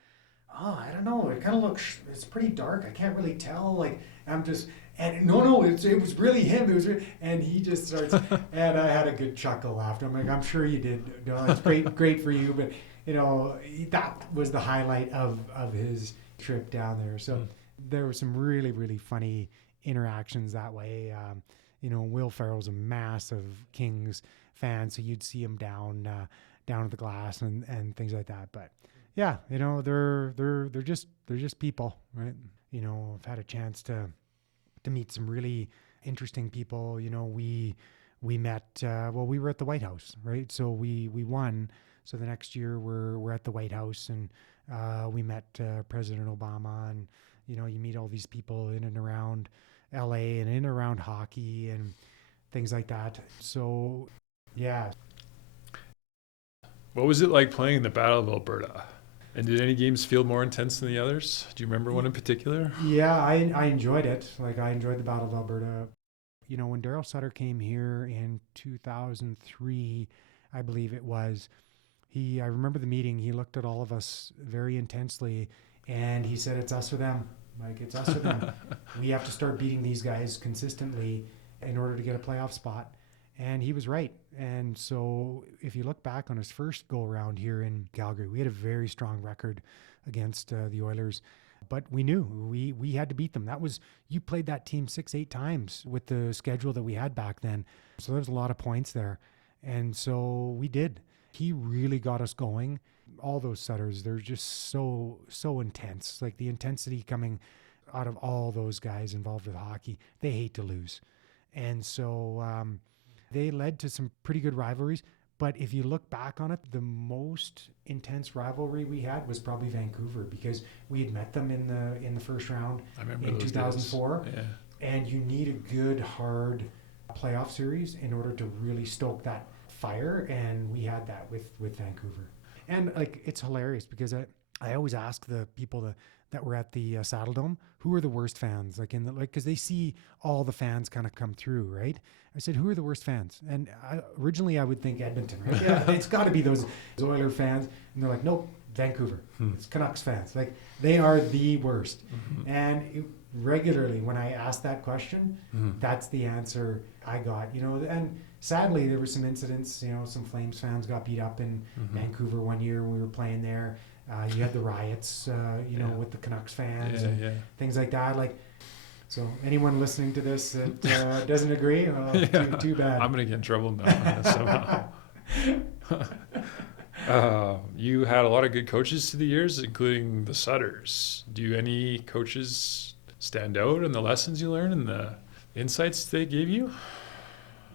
oh, I don't know. It kind of looks, it's pretty dark. I can't really tell. Like, I'm just, and no, it was really him. It was, and he just starts, and I had a good chuckle after. I'm like, I'm sure you did. It's great for you. But, that was the highlight of his trip down there. So there were some really, really funny interactions that way. Will Ferrell's a massive Kings fan, so you'd see him down at the glass and things like that. But yeah, they're just people, right? I've had a chance to meet some really interesting people. We met, we were at the White House, right? So we won. So the next year we're at the White House, and we met President Obama, and you meet all these people in and around LA and in and around hockey and things like that. So yeah. What was it like playing in the Battle of Alberta? And did any games feel more intense than the others? Do you remember one in particular? Yeah, I enjoyed it. Like, I enjoyed the Battle of Alberta. When Daryl Sutter came here in 2003, I believe it was, I remember the meeting, he looked at all of us very intensely, and he said, it's us or them. Like, it's us or them. We have to start beating these guys consistently in order to get a playoff spot. And he was right. And so if you look back on his first go around here in Calgary, we had a very strong record against the Oilers, but we knew we had to beat them. You played that team 6-8 times with the schedule that we had back then. So there's a lot of points there. And so we did. He really got us going. All those Sutters, they're just so intense. Like, the intensity coming out of all those guys involved with hockey, they hate to lose. And so, they led to some pretty good rivalries, but if you look back on it, the most intense rivalry we had was probably Vancouver, because we had met them in the first round in 2004. Yeah. And you need a good, hard playoff series in order to really stoke that fire, and we had that with Vancouver. And like, it's hilarious because I always ask the people that were at the Saddle Dome, who are the worst fans? Because they see all the fans kind of come through, right? I said, who are the worst fans? And originally I would think Edmonton, right? Yeah, it's got to be those Oiler fans. And they're like, nope, Vancouver. It's Canucks fans. Like, they are the worst. And regularly when I asked that question, that's the answer I got, and sadly there were some incidents, some Flames fans got beat up in Vancouver one year when we were playing there. You had the riots, with the Canucks fans and things like that. So anyone listening to this that doesn't agree, too bad. I'm going to get in trouble now somehow. You had a lot of good coaches through the years, including the Sutters. Do any coaches stand out in the lessons you learned and the insights they gave you?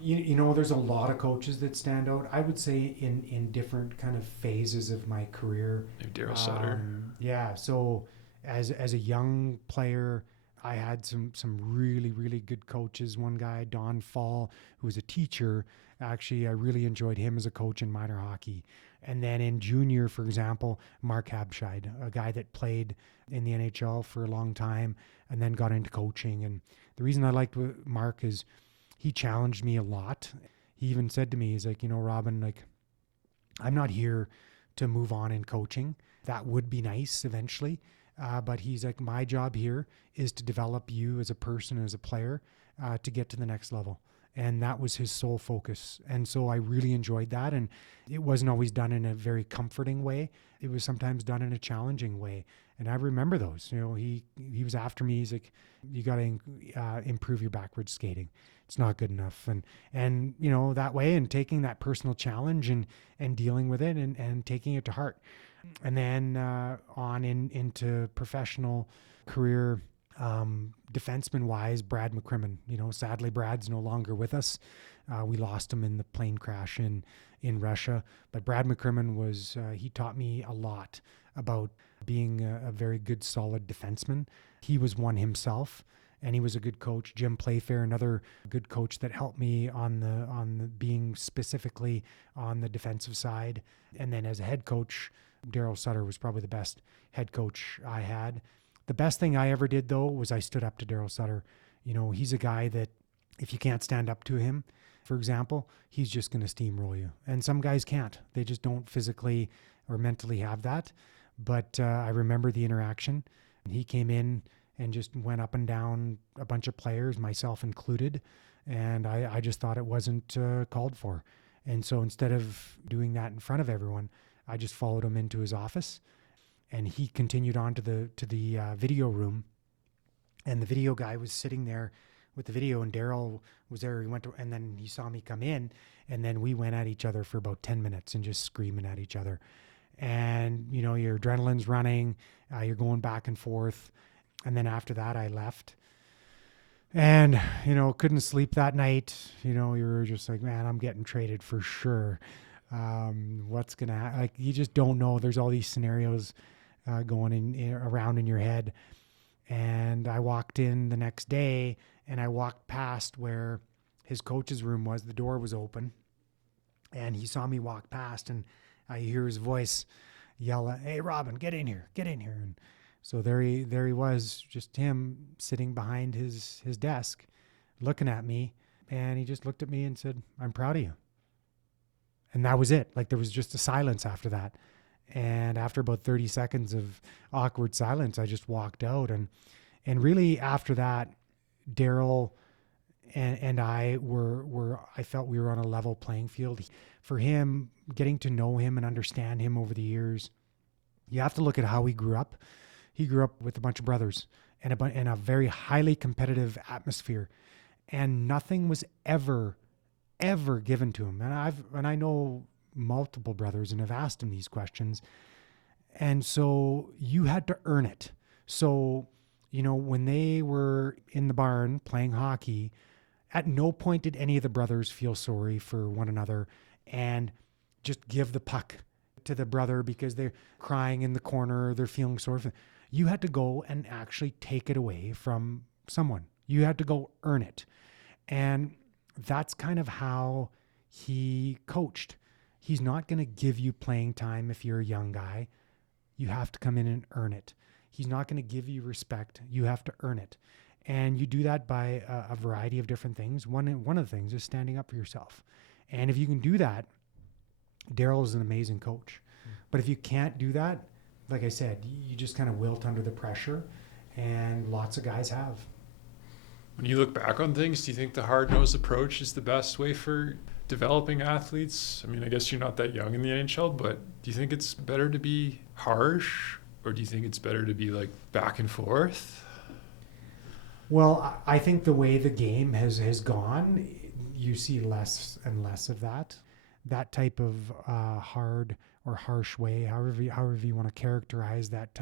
There's a lot of coaches that stand out. I would say in different kind of phases of my career. Maybe Daryl Sutter. Yeah. So as a young player, I had some really, really good coaches. One guy, Don Fall, who was a teacher. Actually, I really enjoyed him as a coach in minor hockey. And then in junior, for example, Mark Habscheid, a guy that played in the NHL for a long time and then got into coaching. And the reason I liked Mark is he challenged me a lot. He even said to me, he's like, Robyn, like, I'm not here to move on in coaching. That would be nice eventually. But he's like, my job here is to develop you as a person, as a player, to get to the next level. And that was his sole focus. And so I really enjoyed that. And it wasn't always done in a very comforting way. It was sometimes done in a challenging way. And I remember those. He was after me. He's like, you got to improve your backwards skating. It's not good enough. And that way, and taking that personal challenge and dealing with it and taking it to heart. And then on into professional career, defenseman wise, Brad McCrimmon. Sadly, Brad's no longer with us. We lost him in the plane crash in Russia. But Brad McCrimmon he taught me a lot about being a very good, solid defenseman. He was one himself, and he was a good coach. Jim Playfair, another good coach that helped me on the being specifically on the defensive side. And then as a head coach, Daryl Sutter was probably the best head coach I had. The best thing I ever did, though, was I stood up to Daryl Sutter. He's a guy that if you can't stand up to him, for example, he's just going to steamroll you. And some guys can't. They just don't physically or mentally have that. But I remember the interaction. He came in and just went up and down a bunch of players, myself included. And I just thought it wasn't called for. And so instead of doing that in front of everyone, I just followed him into his office, and he continued on to the video room, and the video guy was sitting there with the video, and Daryl was there. And then he saw me come in, and then we went at each other for about 10 minutes and just screaming at each other. And your adrenaline's running, you're going back and forth. And then after that, I left, and couldn't sleep that night. You were just like, man, I'm getting traded for sure. What's gonna happen? You just don't know. There's all these scenarios going around in your head. And I walked in the next day, and I walked past where his coach's room was. The door was open, and he saw me walk past, and I hear his voice yell, "Hey, Robyn, get in here, get in here!" And so there he was, just him sitting behind his desk, looking at me, and he just looked at me and said, "I'm proud of you." And that was it. There was just a silence after that. And after about 30 seconds of awkward silence, I just walked out. And really after that, Daryl and I I felt we were on a level playing field. For him, getting to know him and understand him over the years, you have to look at how he grew up. He grew up with a bunch of brothers and in a very highly competitive atmosphere. And nothing was ever given to him. And I know multiple brothers and have asked him these questions. And so you had to earn it. So, when they were in the barn playing hockey, at no point did any of the brothers feel sorry for one another and just give the puck to the brother because they're crying in the corner, they're feeling sorry for them. You had to go and actually take it away from someone. You had to go earn it. And that's kind of how he coached. He's not going to give you playing time if you're a young guy. you have to come in and earn it. He's not going to give you respect. You have to earn it. And you do that by a variety of different things. One of the things is standing up for yourself. And if you can do that, Daryl is an amazing coach. But if you can't do that, like I said, you just kind of wilt under the pressure, and lots of guys have. When you look back on things, do you think the hard-nosed approach is the best way for developing athletes? I mean, I guess you're not that young in the NHL, but do you think it's better to be harsh, or do you think it's better to be like back and forth? Well, I think the way the game has gone, you see less and less of that. That type of hard or harsh way, however you want to characterize that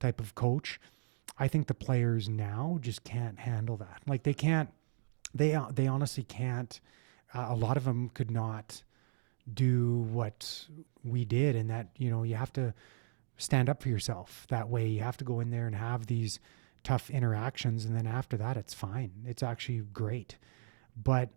type of coach, I think the players now just can't handle that. Like they honestly can't. A lot of them could not do what we did, and that, you have to stand up for yourself that way. You have to go in there and have these tough interactions, and then after that, it's fine. It's actually great. But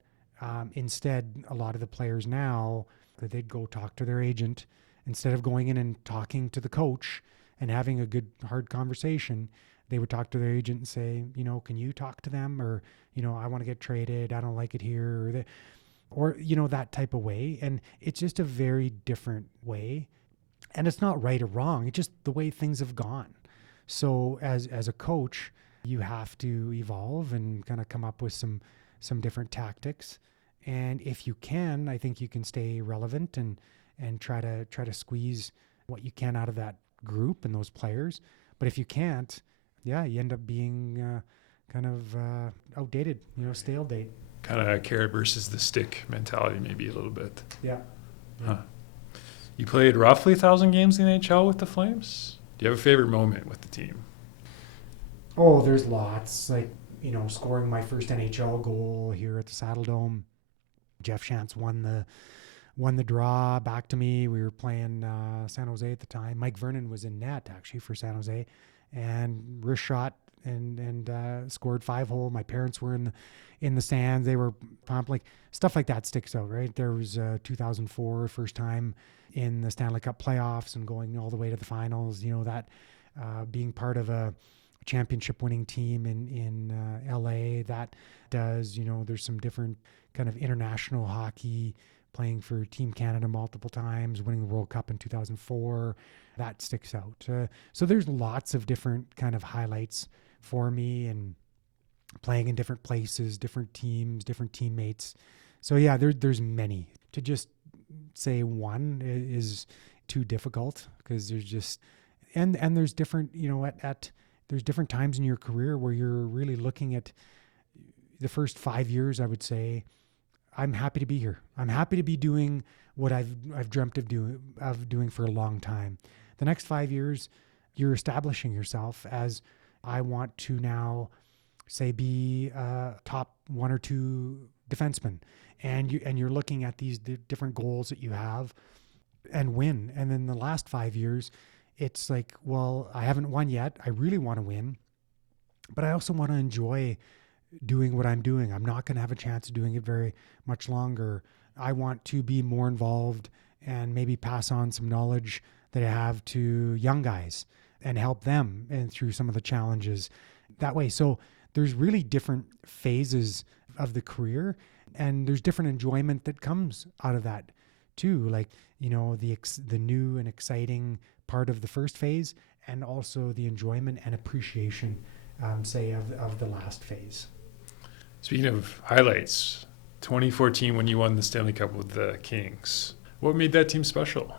instead, a lot of the players now, they'd go talk to their agent instead of going in and talking to the coach and having a good, hard conversation. They would talk to their agent and say, can you talk to them? Or, I want to get traded. I don't like it here. Or that type of way. And it's just a very different way. And it's not right or wrong. It's just the way things have gone. So as a coach, you have to evolve and kind of come up with some different tactics. And if you can, I think you can stay relevant and try to squeeze what you can out of that group and those players. But if you can't, you end up being kind of outdated, stale date. Kind of carrot versus the stick mentality, maybe a little bit. Yeah. Huh. You played roughly 1,000 games in the NHL with the Flames. Do you have a favorite moment with the team? Oh, there's lots. Like, scoring my first NHL goal here at the Saddle Dome. Jeff Shantz won the draw back to me. We were playing San Jose at the time. Mike Vernon was in net actually for San Jose, and wrist shot and scored 5-hole. My parents were in the stands. They were pumped. Like, stuff like that sticks out, right? There was 2004, first time in the Stanley Cup playoffs and going all the way to the finals. That being part of a championship winning team in LA, that does, there's some different kind of international hockey, playing for Team Canada multiple times, winning the World Cup in 2004. That sticks out. So there's lots of different kind of highlights for me, and playing in different places, different teams, different teammates. So yeah, there's many. To just say one is too difficult, because there's just, and there's different, there's different times in your career where you're really looking at the first 5 years. I would say, I'm happy to be here. I'm happy to be doing what I've dreamt of doing for a long time. The next 5 years, you're establishing yourself as, I want to now, say, be a top 1 or 2 defenseman, and you're looking at these different goals that you have and win. And then the last 5 years, it's like, well, I haven't won yet. I really want to win, but I also want to enjoy doing what I'm doing. I'm not going to have a chance of doing it very much longer. I want to be more involved and maybe pass on some knowledge that I have to young guys and help them and through some of the challenges that way. So there's really different phases of the career, and there's different enjoyment that comes out of that too. Like, the new and exciting part of the first phase, and also the enjoyment and appreciation, say, of the last phase. Speaking of highlights, 2014 when you won the Stanley Cup with the Kings, what made that team special?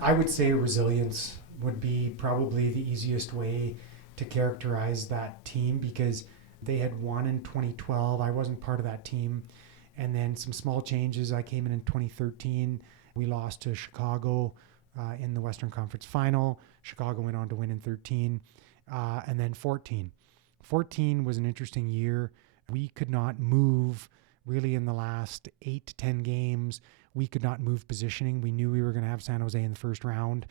I would say resilience would be probably the easiest way to characterize that team, because they had won in 2012. I wasn't part of that team. And then some small changes. I came in 2013. We lost to Chicago in the Western Conference Final. Chicago went on to win in 13. And then 14. 14 was an interesting year. We could not move really in the last 8 to 10 games. We could not move positioning. We knew we were going to have San Jose in the first round.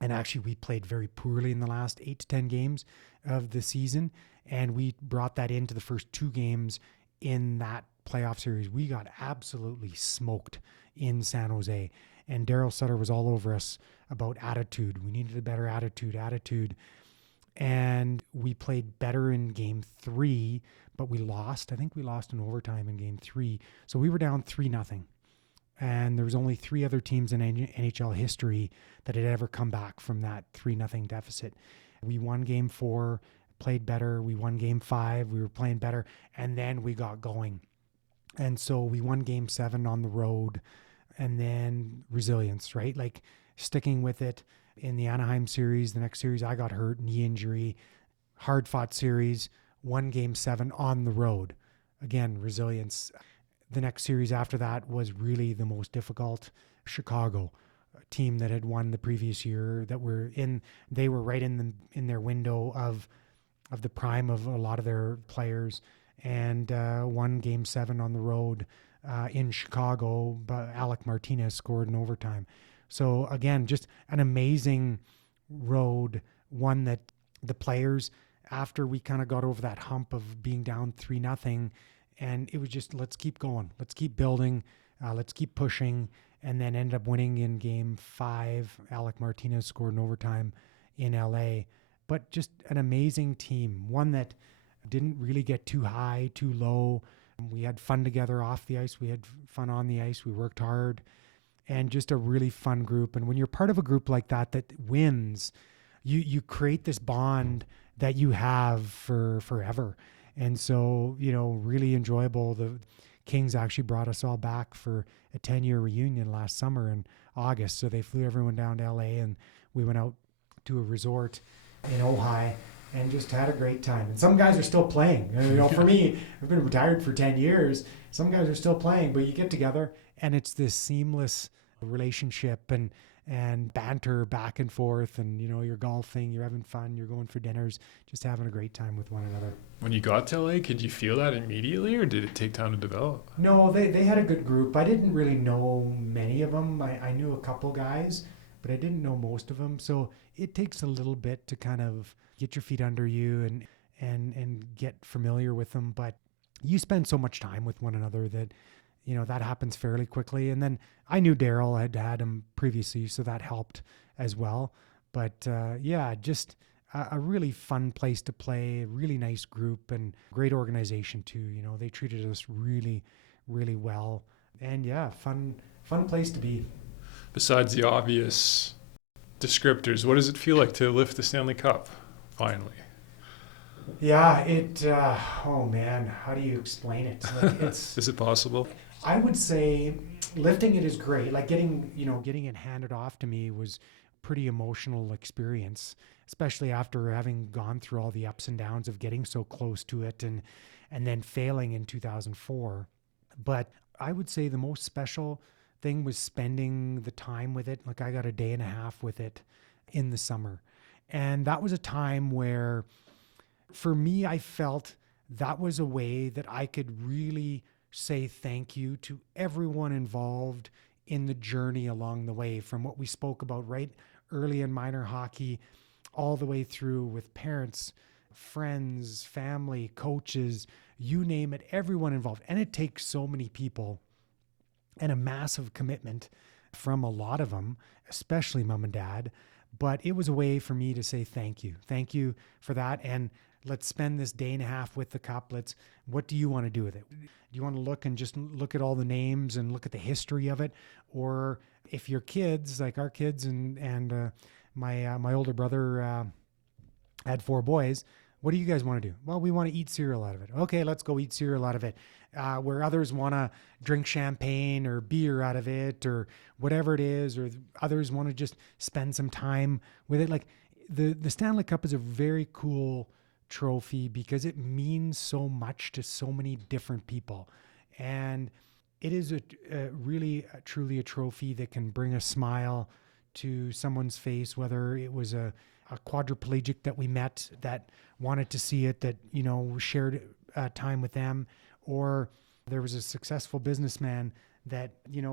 And actually, we played very poorly in the last 8 to 10 games of the season. And we brought that into the first 2 games in that playoff series. We got absolutely smoked in San Jose. And Daryl Sutter was all over us about attitude. We needed a better attitude. And we played better in game 3, but we lost. I think we lost in overtime in game 3. So we were down 3-0. And there was only 3 other teams in NHL history that had ever come back from that 3-0 deficit. We won game 4, played better. We won game 5, we were playing better. And then we got going. And so we won game 7 on the road. And then resilience, right? Like sticking with it. In the Anaheim series, the next series, I got hurt, knee injury, hard fought series, won game 7 on the road. Again, resilience. The next series after that was really the most difficult. Chicago, a team that had won the previous year, they were right in their window of the prime of a lot of their players, and won game 7 on the road in Chicago, but Alec Martinez scored in overtime. So again, just an amazing road, one that the players, after we kind of got over that hump of being down 3-0, and it was just, let's keep going, let's keep building, let's keep pushing, and then ended up winning in game 5. Alec Martinez scored in overtime in LA. But just an amazing team, one that didn't really get too high, too low. We had fun together off the ice. We had fun on the ice. We worked hard, and just a really fun group. And when you're part of a group like that wins, you create this bond that you have for forever. And so, really enjoyable. The Kings actually brought us all back for a 10-year reunion last summer in August. So they flew everyone down to LA, and we went out to a resort in Ojai and just had a great time. And some guys are still playing. For me, I've been retired for 10 years. Some guys are still playing, but you get together and it's this seamless relationship and banter back and forth, and you're golfing, you're having fun, you're going for dinners, just having a great time with one another. When you got to LA, could you feel that immediately, or did it take time to develop? No, they had a good group. I didn't really know many of them. I knew a couple guys, but I didn't know most of them. So it takes a little bit to kind of get your feet under you and get familiar with them. But you spend so much time with one another that that happens fairly quickly. And then I knew Daryl, I had him previously, so that helped as well. But just a really fun place to play, a really nice group, and great organization too. They treated us really, really well. And fun place to be. Besides the obvious descriptors, what does it feel like to lift the Stanley Cup finally? Yeah, oh man, how do you explain it? Like, Is it possible? I would say lifting it is great. Like getting it handed off to me was pretty emotional experience, especially after having gone through all the ups and downs of getting so close to it and then failing in 2004. But I would say the most special thing was spending the time with it. Like I got a day and a half with it in the summer. And that was a time where, for me, I felt that was a way that I could really say thank you to everyone involved in the journey along the way, from what we spoke about right early in minor hockey all the way through with parents, friends, family, coaches, you name it, everyone involved. And it takes so many people and a massive commitment from a lot of them, especially mom and dad. But it was a way for me to say thank you. Thank you for that. And let's spend this day and a half with the cup. What do you want to do with it? Do you want to look at all the names and look at the history of it? Or if your kids, like our kids and my older brother had 4 boys, what do you guys want to do? Well, we want to eat cereal out of it. Okay, let's go eat cereal out of it. Where others want to drink champagne or beer out of it or whatever it is, or others want to just spend some time with it. Like the Stanley Cup is a very cool trophy because it means so much to so many different people. And it is truly a trophy that can bring a smile to someone's face, whether it was a quadriplegic that we met that wanted to see it, that, shared time with them, or there was a successful businessman that,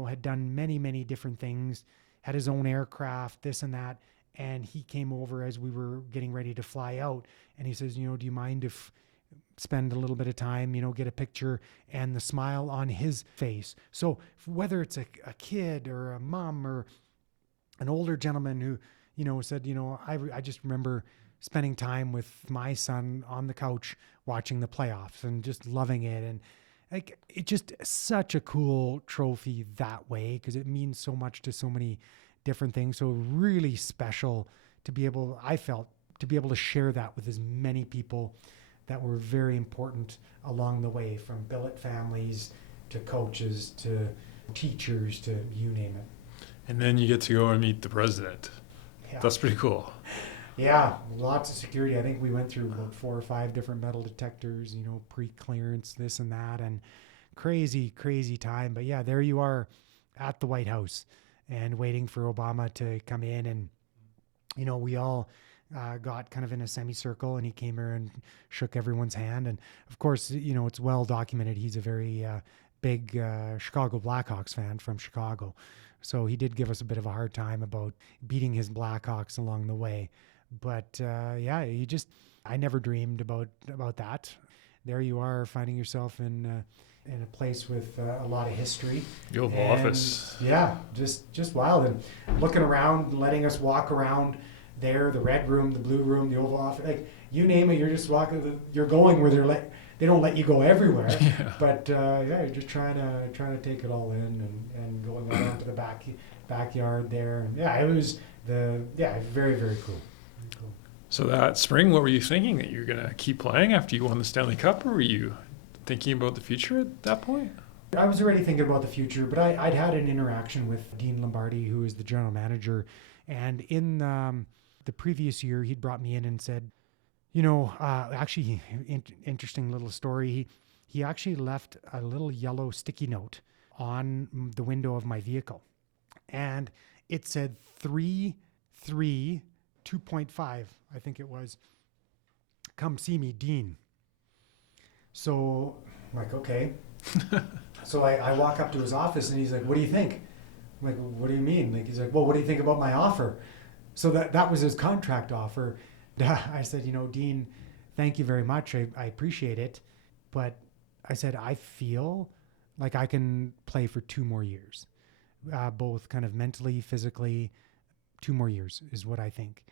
had done many, many different things, had his own aircraft, this and that. And he came over as we were getting ready to fly out. And he says, do you mind if spend a little bit of time, get a picture and the smile on his face. So whether it's a kid or a mom or an older gentleman who, said, I just remember spending time with my son on the couch watching the playoffs and just loving it. And like, it's just such a cool trophy that way because it means so much to so many different things. So really special to be able, I felt, to be able to share that with as many people that were very important along the way, from billet families to coaches to teachers to you name it. And then you get to go and meet the president. Yeah. That's pretty cool. Yeah, lots of security. I think we went through about 4 or 5 different metal detectors, pre-clearance, this and that, and crazy, crazy time. But yeah, there you are at the White House and waiting for Obama to come in. And, we all got kind of in a semicircle, and he came here and shook everyone's hand. And of course, it's well documented. He's a very big Chicago Blackhawks fan from Chicago. So he did give us a bit of a hard time about beating his Blackhawks along the way. But yeah, I never dreamed about that. There you are, finding yourself in a place with a lot of history. The Oval Office. Yeah, just wild. And looking around, letting us walk around there, the red room, the blue room, the Oval Office, like you name it, you're just walking. You're going where they don't let you go everywhere. Yeah. But yeah, you're just trying to take it all in and going out onto the backyard there. And yeah, it was very, very cool. So that spring, what were you thinking? That you were going to keep playing after you won the Stanley Cup, or were you thinking about the future at that point? I was already thinking about the future, but I'd had an interaction with Dean Lombardi, who is the general manager. And in the previous year, he'd brought me in and said, actually, interesting little story. He actually left a little yellow sticky note on the window of my vehicle. And it said 3-3 2.5, I think it was. Come see me, Dean. So I'm like, okay. So I walk up to his office and he's like, what do you think? I'm like, what do you mean? Like, he's like, well, what do you think about my offer? So that was his contract offer. I said, Dean, thank you very much. I appreciate it. But I said, I feel like I can play for 2 more years, both kind of mentally, physically. 2 more years is what I think.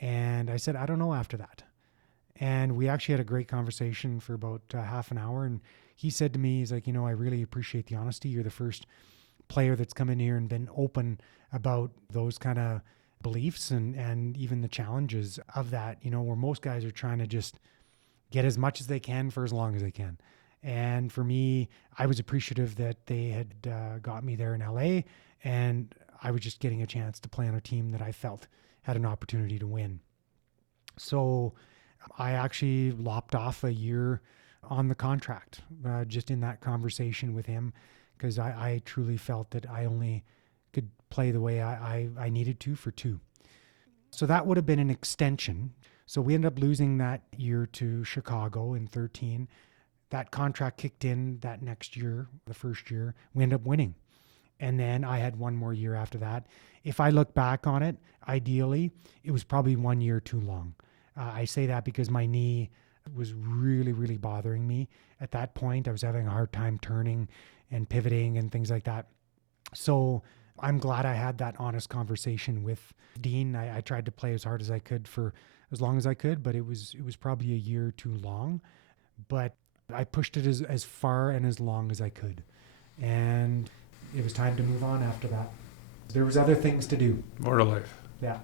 And I said, I don't know after that. And we actually had a great conversation for about half an hour. And he said to me, he's like, I really appreciate the honesty. You're the first player that's come in here and been open about those kind of beliefs and even the challenges of that, where most guys are trying to just get as much as they can for as long as they can. And for me, I was appreciative that they had got me there in LA, and I was just getting a chance to play on a team that I felt had an opportunity to win. So I actually lopped off a year on the contract just in that conversation with him, because I truly felt that I only could play the way I needed to for 2. So that would have been an extension. So we ended up losing that year to Chicago in 13. That contract kicked in that next year, the first year. We ended up winning. And then I had 1 more year after that. If I look back on it, ideally, it was probably 1 year too long. I say that because my knee was really, really bothering me. At that point, I was having a hard time turning and pivoting and things like that. So I'm glad I had that honest conversation with Dean. I tried to play as hard as I could for as long as I could, but it was probably a year too long. But I pushed it as far and as long as I could. And it was time to move on after that. There was other things to do. More to life. Yeah.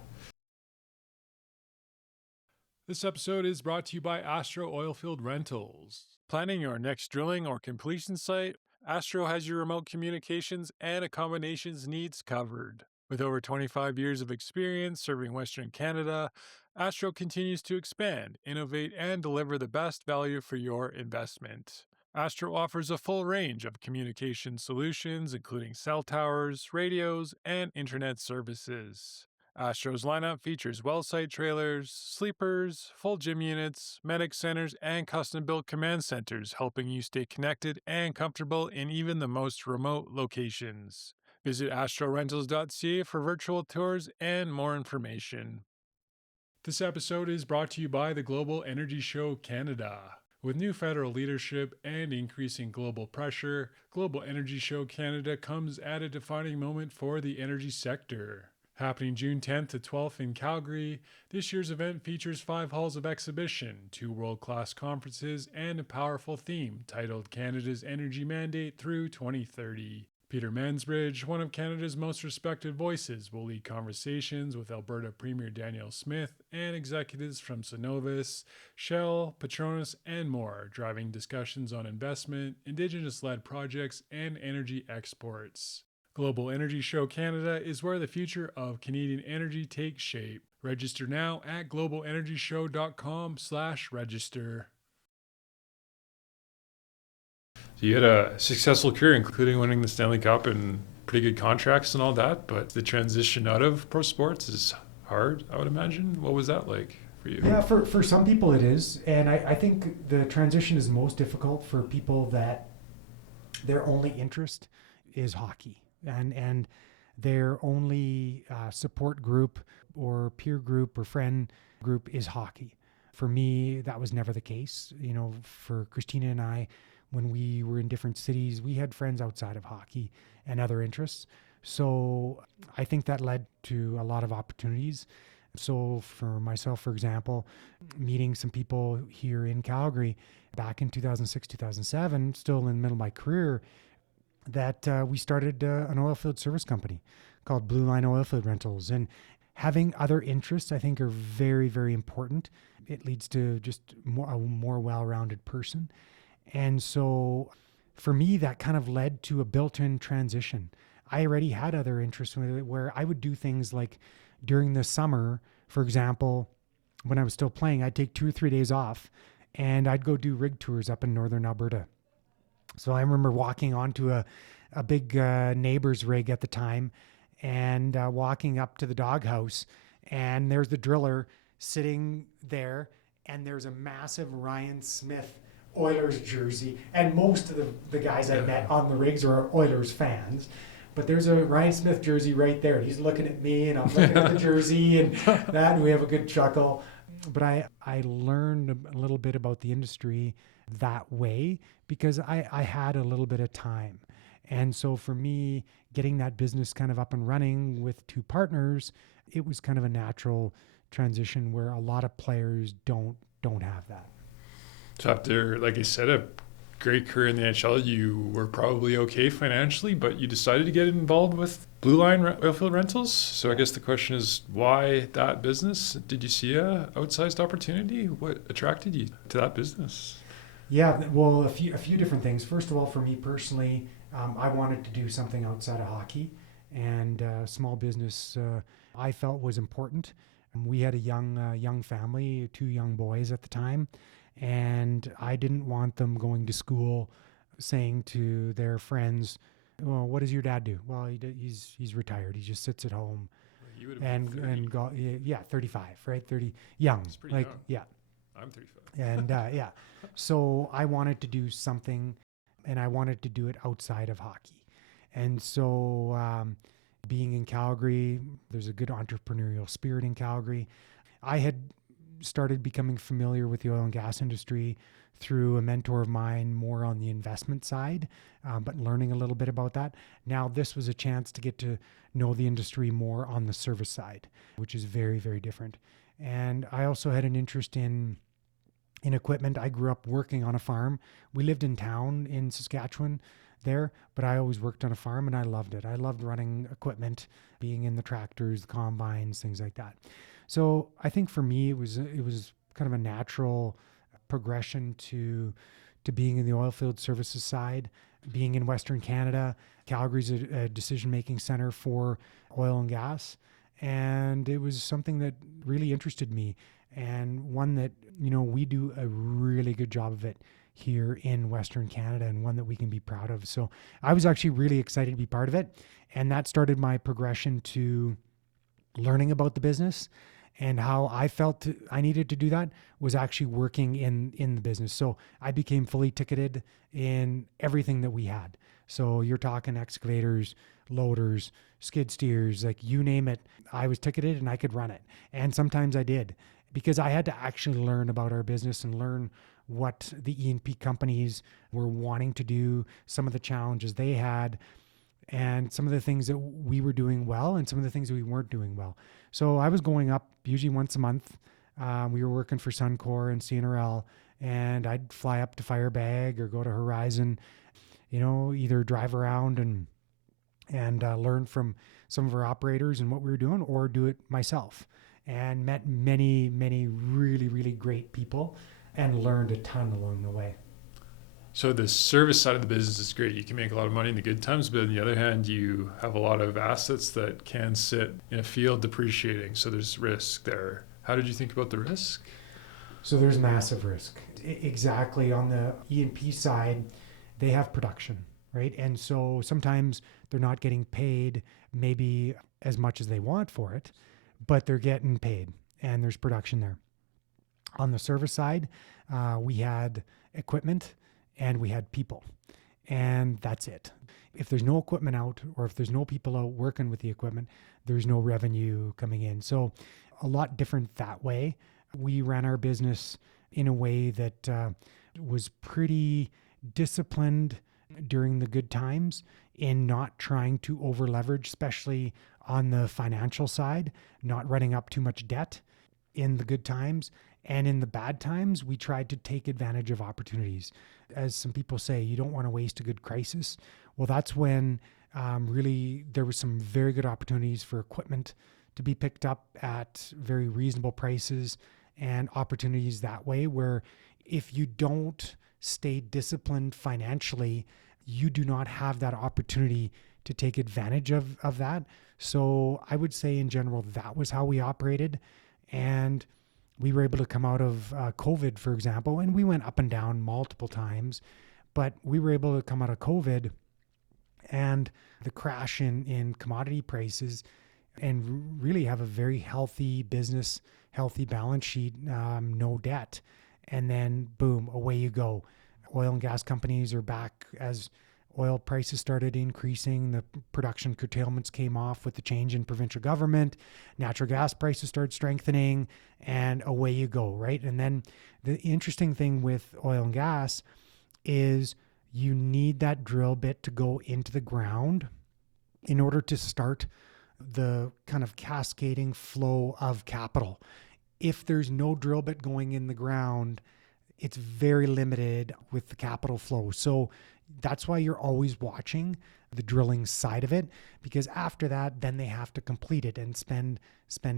This episode is brought to you by Astro Oilfield Rentals. Planning your next drilling or completion site, Astro has your remote communications and accommodations needs covered. With over 25 years of experience serving Western Canada, Astro continues to expand, innovate, and deliver the best value for your investment. Astro offers a full range of communication solutions, including cell towers, radios, and internet services. Astro's lineup features well site trailers, sleepers, full gym units, medic centers, and custom-built command centers, helping you stay connected and comfortable in even the most remote locations. Visit astrorentals.ca for virtual tours and more information. This episode is brought to you by the Global Energy Show Canada. With new federal leadership and increasing global pressure, Global Energy Show Canada comes at a defining moment for the energy sector. Happening June 10th to 12th in Calgary, this year's event features 5 halls of exhibition, 2 world-class conferences, and a powerful theme titled Canada's Energy Mandate through 2030. Peter Mansbridge, one of Canada's most respected voices, will lead conversations with Alberta Premier Danielle Smith and executives from Cenovus, Shell, Petronas, and more, driving discussions on investment, Indigenous-led projects, and energy exports. Global Energy Show Canada is where the future of Canadian energy takes shape. Register now at globalenergyshow.com/register. So you had a successful career, including winning the Stanley Cup and pretty good contracts and all that, but the transition out of pro sports is hard, I would imagine. What was that like for you? Yeah, for some people it is. And I think the transition is most difficult for people that their only interest is hockey. And their only support group or peer group or friend group is hockey. For me, that was never the case. You know, for Christina and I, when we were in different cities, we had friends outside of hockey and other interests. So I think that led to a lot of opportunities. So for myself, for example, meeting some people here in Calgary back in 2006, 2007, still in the middle of my career, that we started an oilfield service company called Blueline Oilfield Rentals. And having other interests, I think, are very, very important. It leads to just a more well-rounded person. And so for me, that kind of led to a built-in transition. I already had other interests where I would do things like during the summer, for example, when I was still playing, I'd take 2 or 3 days off and I'd go do rig tours up in northern Alberta. So I remember walking onto a big neighbor's rig at the time and walking up to the doghouse, and there's the driller sitting there, and there's a massive Ryan Smith Oilers jersey. And most of the guys I met on the rigs are Oilers fans. But there's a Ryan Smith jersey right there. He's looking at me, and I'm looking at the jersey, and that, and we have a good chuckle. But I learned a little bit about the industry that way because I had a little bit of time. And so for me, getting that business kind of up and running with 2 partners, it was kind of a natural transition where a lot of players don't have that. So after, like I said, a great career in the NHL, you were probably okay financially, but you decided to get involved with Blueline Oilfield Rentals. So I guess the question is, why that business? Did you see a outsized opportunity? What attracted you to that business? Yeah, well, a few different things. First of all, for me personally, I wanted to do something outside of hockey, and small business I felt was important. We had a young family, 2 young boys at the time, and I didn't want them going to school saying to their friends, "Well, what does your dad do?" "Well, he's retired. He just sits at home." You would have been 30. And go, yeah, 35, right? 30, young. It's pretty young. Yeah. I'm 35. And yeah, so I wanted to do something, and I wanted to do it outside of hockey. And so being in Calgary, there's a good entrepreneurial spirit in Calgary. I had started becoming familiar with the oil and gas industry through a mentor of mine, more on the investment side, but learning a little bit about that. Now this was a chance to get to know the industry more on the service side, which is very, very different. And I also had an interest in equipment. I grew up working on a farm. We lived in town in Saskatchewan there, but I always worked on a farm and I loved it. I loved running equipment, being in the tractors, the combines, things like that. So I think for me, it was kind of a natural progression to being in the oilfield services side, being in Western Canada. Calgary's a decision-making center for oil and gas. And it was something that really interested me, and one that, we do a really good job of it here in Western Canada, and one that we can be proud of. So I was actually really excited to be part of it. And that started my progression to learning about the business, and how I felt I needed to do that was actually working in the business. So I became fully ticketed in everything that we had. So you're talking excavators, loaders, skid steers, like you name it, I was ticketed and I could run it. And sometimes I did, because I had to actually learn about our business and learn what the E&P companies were wanting to do, some of the challenges they had, and some of the things that we were doing well and some of the things that we weren't doing well. So I was going up usually once a month. We were working for Suncor and CNRL, and I'd fly up to Firebag or go to Horizon, either drive around and learn from some of our operators and what we were doing, or do it myself, and met many, many really, really great people and learned a ton along the way. So the service side of the business is great. You can make a lot of money in the good times, but on the other hand, you have a lot of assets that can sit in a field depreciating. So there's risk there. How did you think about the risk? So there's massive risk. Exactly. On the E&P side, they have production, right? And so sometimes they're not getting paid maybe as much as they want for it, but they're getting paid and there's production there. On the service side, we had equipment and we had people, and that's it. If there's no equipment out, or if there's no people out working with the equipment, there's no revenue coming in. So a lot different that way. We ran our business in a way that was pretty disciplined during the good times in not trying to over leverage, especially on the financial side, not running up too much debt in the good times. And in the bad times, we tried to take advantage of opportunities. As some people say, you don't want to waste a good crisis. Well, that's when really there was some very good opportunities for equipment to be picked up at very reasonable prices, and opportunities that way where if you don't stay disciplined financially, you do not have that opportunity to take advantage of that. So I would say in general, that was how we operated. And we were able to come out of COVID, for example, and we went up and down multiple times, but we were able to come out of COVID and the crash in commodity prices and really have a very healthy business, healthy balance sheet, no debt. And then boom, away you go. Oil and gas companies are back as oil prices started increasing. The production curtailments came off with the change in provincial government. Natural gas prices started strengthening, and away you go, right? And then the interesting thing with oil and gas is you need that drill bit to go into the ground in order to start the kind of cascading flow of capital. If there's no drill bit going in the ground, it's very limited with the capital flow. So that's why you're always watching the drilling side of it, because after that, then they have to complete it and spend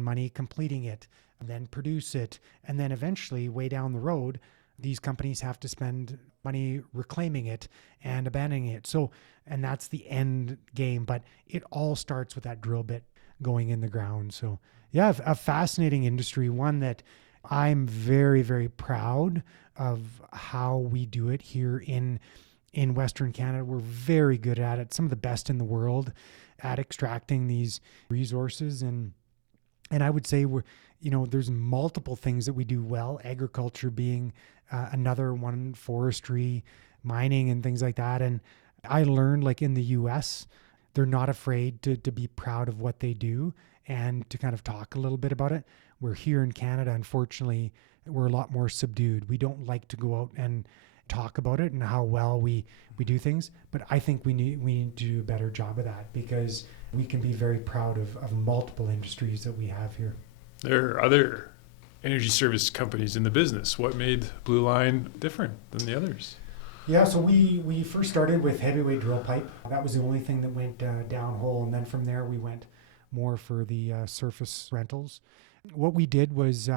money completing it, and then produce it. And then eventually, way down the road, these companies have to spend money reclaiming it and abandoning it. So, and that's the end game, but it all starts with that drill bit going in the ground. So yeah, a fascinating industry, one that I'm very, very proud of how we do it here in Western Canada. We're very good at it, some of the best in the world at extracting these resources. And I would say there's multiple things that we do well, agriculture being another one, forestry, mining and things like that. And I learned, like in the US, they're not afraid to be proud of what they do and to kind of talk a little bit about it. We're here in Canada, unfortunately, we're a lot more subdued. We don't like to go out and talk about it and how well we do things. But I think we need to do a better job of that, because we can be very proud of multiple industries that we have here. There are other energy service companies in the business. What made Blueline different than the others? Yeah, so we first started with heavyweight drill pipe. That was the only thing that went downhole. And then from there, we went more for the surface rentals. What we did was,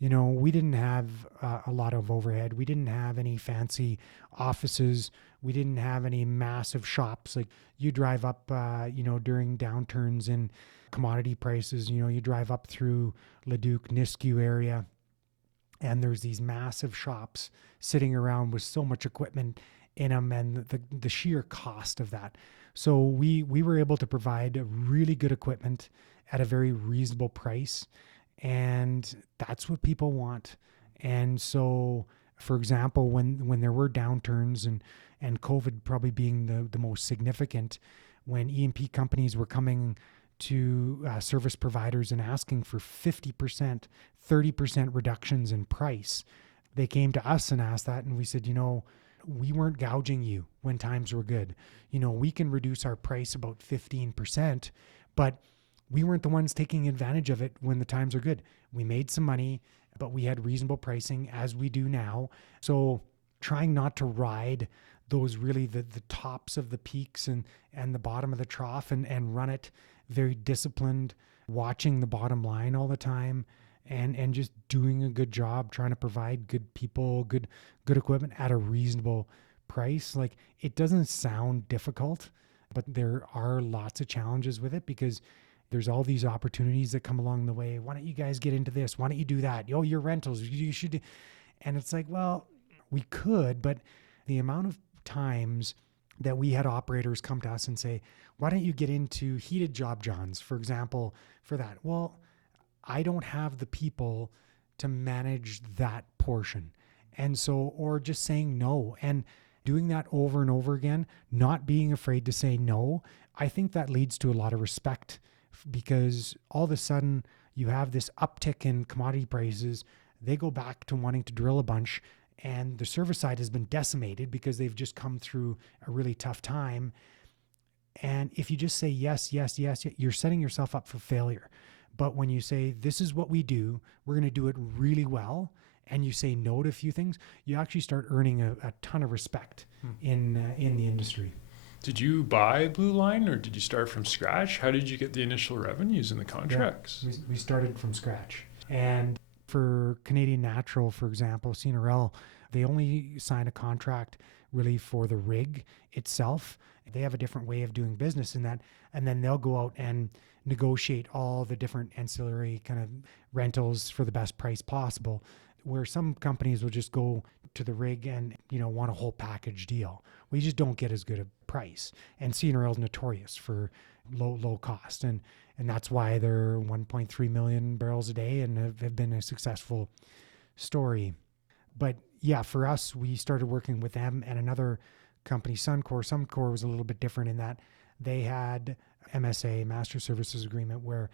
we didn't have a lot of overhead. We didn't have any fancy offices. We didn't have any massive shops. Like you drive up, during downturns in commodity prices, you drive up through Leduc, Nisku area, and there's these massive shops sitting around with so much equipment in them, and the sheer cost of that. So we were able to provide really good equipment at a very reasonable price, and that's what people want. And so, for example, when there were downturns and COVID probably being the most significant, when E&P companies were coming to service providers and asking for 50%, 30% reductions in price, they came to us and asked that, and we said, we weren't gouging you when times were good. We can reduce our price about 15%, but we weren't the ones taking advantage of it when the times are good. We made some money, but we had reasonable pricing as we do now. So trying not to ride those really the tops of the peaks and the bottom of the trough and run it very disciplined, watching the bottom line all the time and just doing a good job, trying to provide good people, good equipment at a reasonable price. Like, it doesn't sound difficult, but there are lots of challenges with it because there's all these opportunities that come along the way. Why don't you guys get into this? Why don't you do that? Oh, your rentals, you should do. And it's like, well, we could, but the amount of times that we had operators come to us and say, why don't you get into heated job johns, for example, for that? Well, I don't have the people to manage that portion. And so, or just saying no and doing that over and over again, not being afraid to say no, I think that leads to a lot of respect, because all of a sudden you have this uptick in commodity prices. They go back to wanting to drill a bunch, and the service side has been decimated because they've just come through a really tough time. And if you just say yes, yes, yes, you're setting yourself up for failure. But when you say, this is what we do, we're going to do it really well, and you say no to a few things, you actually start earning a ton of respect in the industry. Did you buy Blueline, or did you start from scratch? How did you get the initial revenues and the contracts? Yeah, we started from scratch. And for Canadian Natural, for example, CNRL, they only sign a contract really for the rig itself. They have a different way of doing business in that, and then they'll go out and negotiate all the different ancillary kind of rentals for the best price possible, where some companies will just go to the rig and want a whole package deal. We just don't get as good a price, and CNRL is notorious for low cost, and that's why they're 1.3 million barrels a day and have been a successful story. But yeah, for us, we started working with them and another company, Suncor. Suncor was a little bit different in that they had MSA, Master Services Agreement, where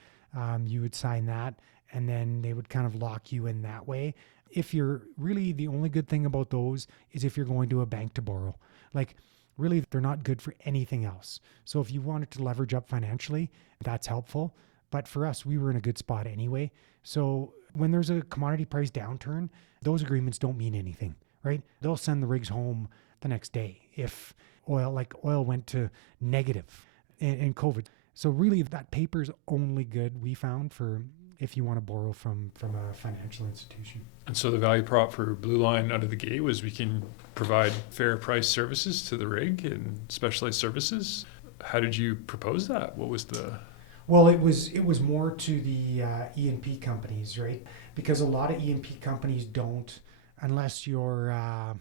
you would sign that and then they would kind of lock you in that way. If you're really, the only good thing about those is if you're going to a bank to borrow. Like, really, they're not good for anything else. So if you wanted to leverage up financially, that's helpful. But for us, we were in a good spot anyway. So when there's a commodity price downturn, those agreements don't mean anything, right? They'll send the rigs home the next day if oil went to negative in COVID. So really, that paper's only good, we found, for if you want to borrow from a financial institution. And so the value prop for Blueline out of the gate was we can provide fair price services to the rig and specialized services. How did you propose that? What was the... Well, it was more to the E&P companies, right? Because a lot of E&P companies don't, unless you're,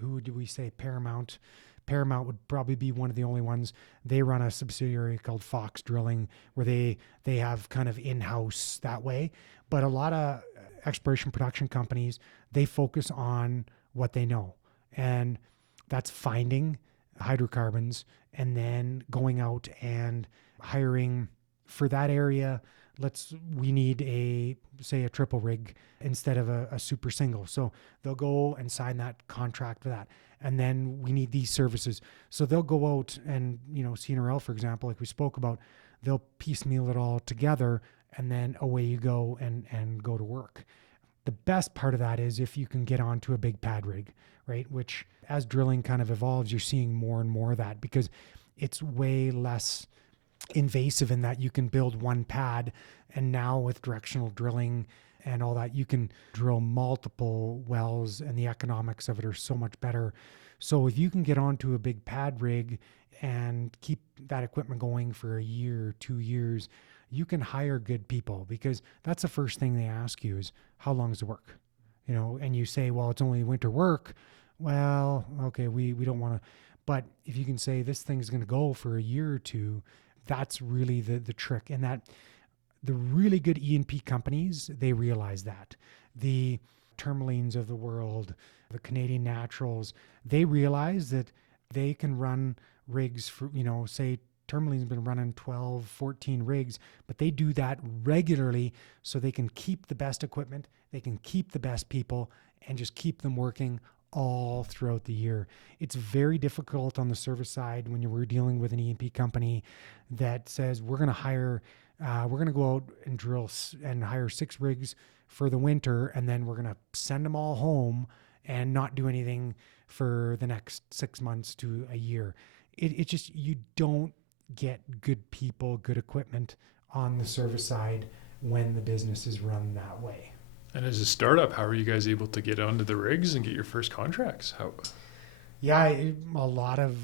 who do we say, Paramount. Paramount would probably be one of the only ones. They run a subsidiary called Fox Drilling, where they have kind of in-house that way. But a lot of exploration production companies, they focus on what they know. And that's finding hydrocarbons and then going out and hiring for that area. We need a triple rig instead of a super single. So they'll go and sign that contract for that. And then we need these services. So they'll go out and, CNRL, for example, like we spoke about, they'll piecemeal it all together, and then away you go and go to work. The best part of that is if you can get onto a big pad rig, right? Which, as drilling kind of evolves, you're seeing more and more of that, because it's way less invasive in that you can build one pad, and now with directional drilling and all that, you can drill multiple wells, and the economics of it are so much better. So if you can get onto a big pad rig and keep that equipment going for a year, 2 years, you can hire good people, because that's the first thing they ask you is, how long is the work? And you say, well, it's only winter work. Well, okay, we don't want to. But if you can say this thing's going to go for a year or two, that's really the trick. And that the really good E&P companies, they realize that. The Tourmalines of the world, the Canadian Naturals, they realize that they can run rigs for, say Tourmaline's been running 12, 14 rigs, but they do that regularly so they can keep the best equipment, they can keep the best people, and just keep them working all throughout the year. It's very difficult on the service side when we're dealing with an E&P company that says we're going to go out and drill and hire 6 rigs for the winter, and then we're going to send them all home and not do anything for the next 6 months to a year. It just, you don't get good people, good equipment on the service side when the business is run that way. And as a startup, how are you guys able to get onto the rigs and get your first contracts? Yeah, a lot of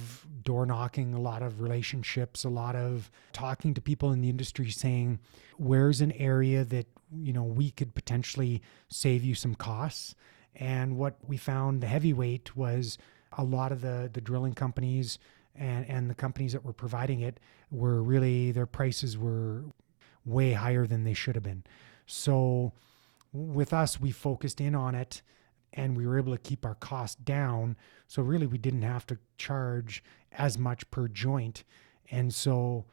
door knocking, a lot of relationships, a lot of talking to people in the industry saying, where's an area that, we could potentially save you some costs. And what we found, the heavyweight, was a lot of the drilling companies and the companies that were providing it were really, their prices were way higher than they should have been. So with us, we focused in on it and we were able to keep our costs down. So really we didn't have to charge as much per joint. And so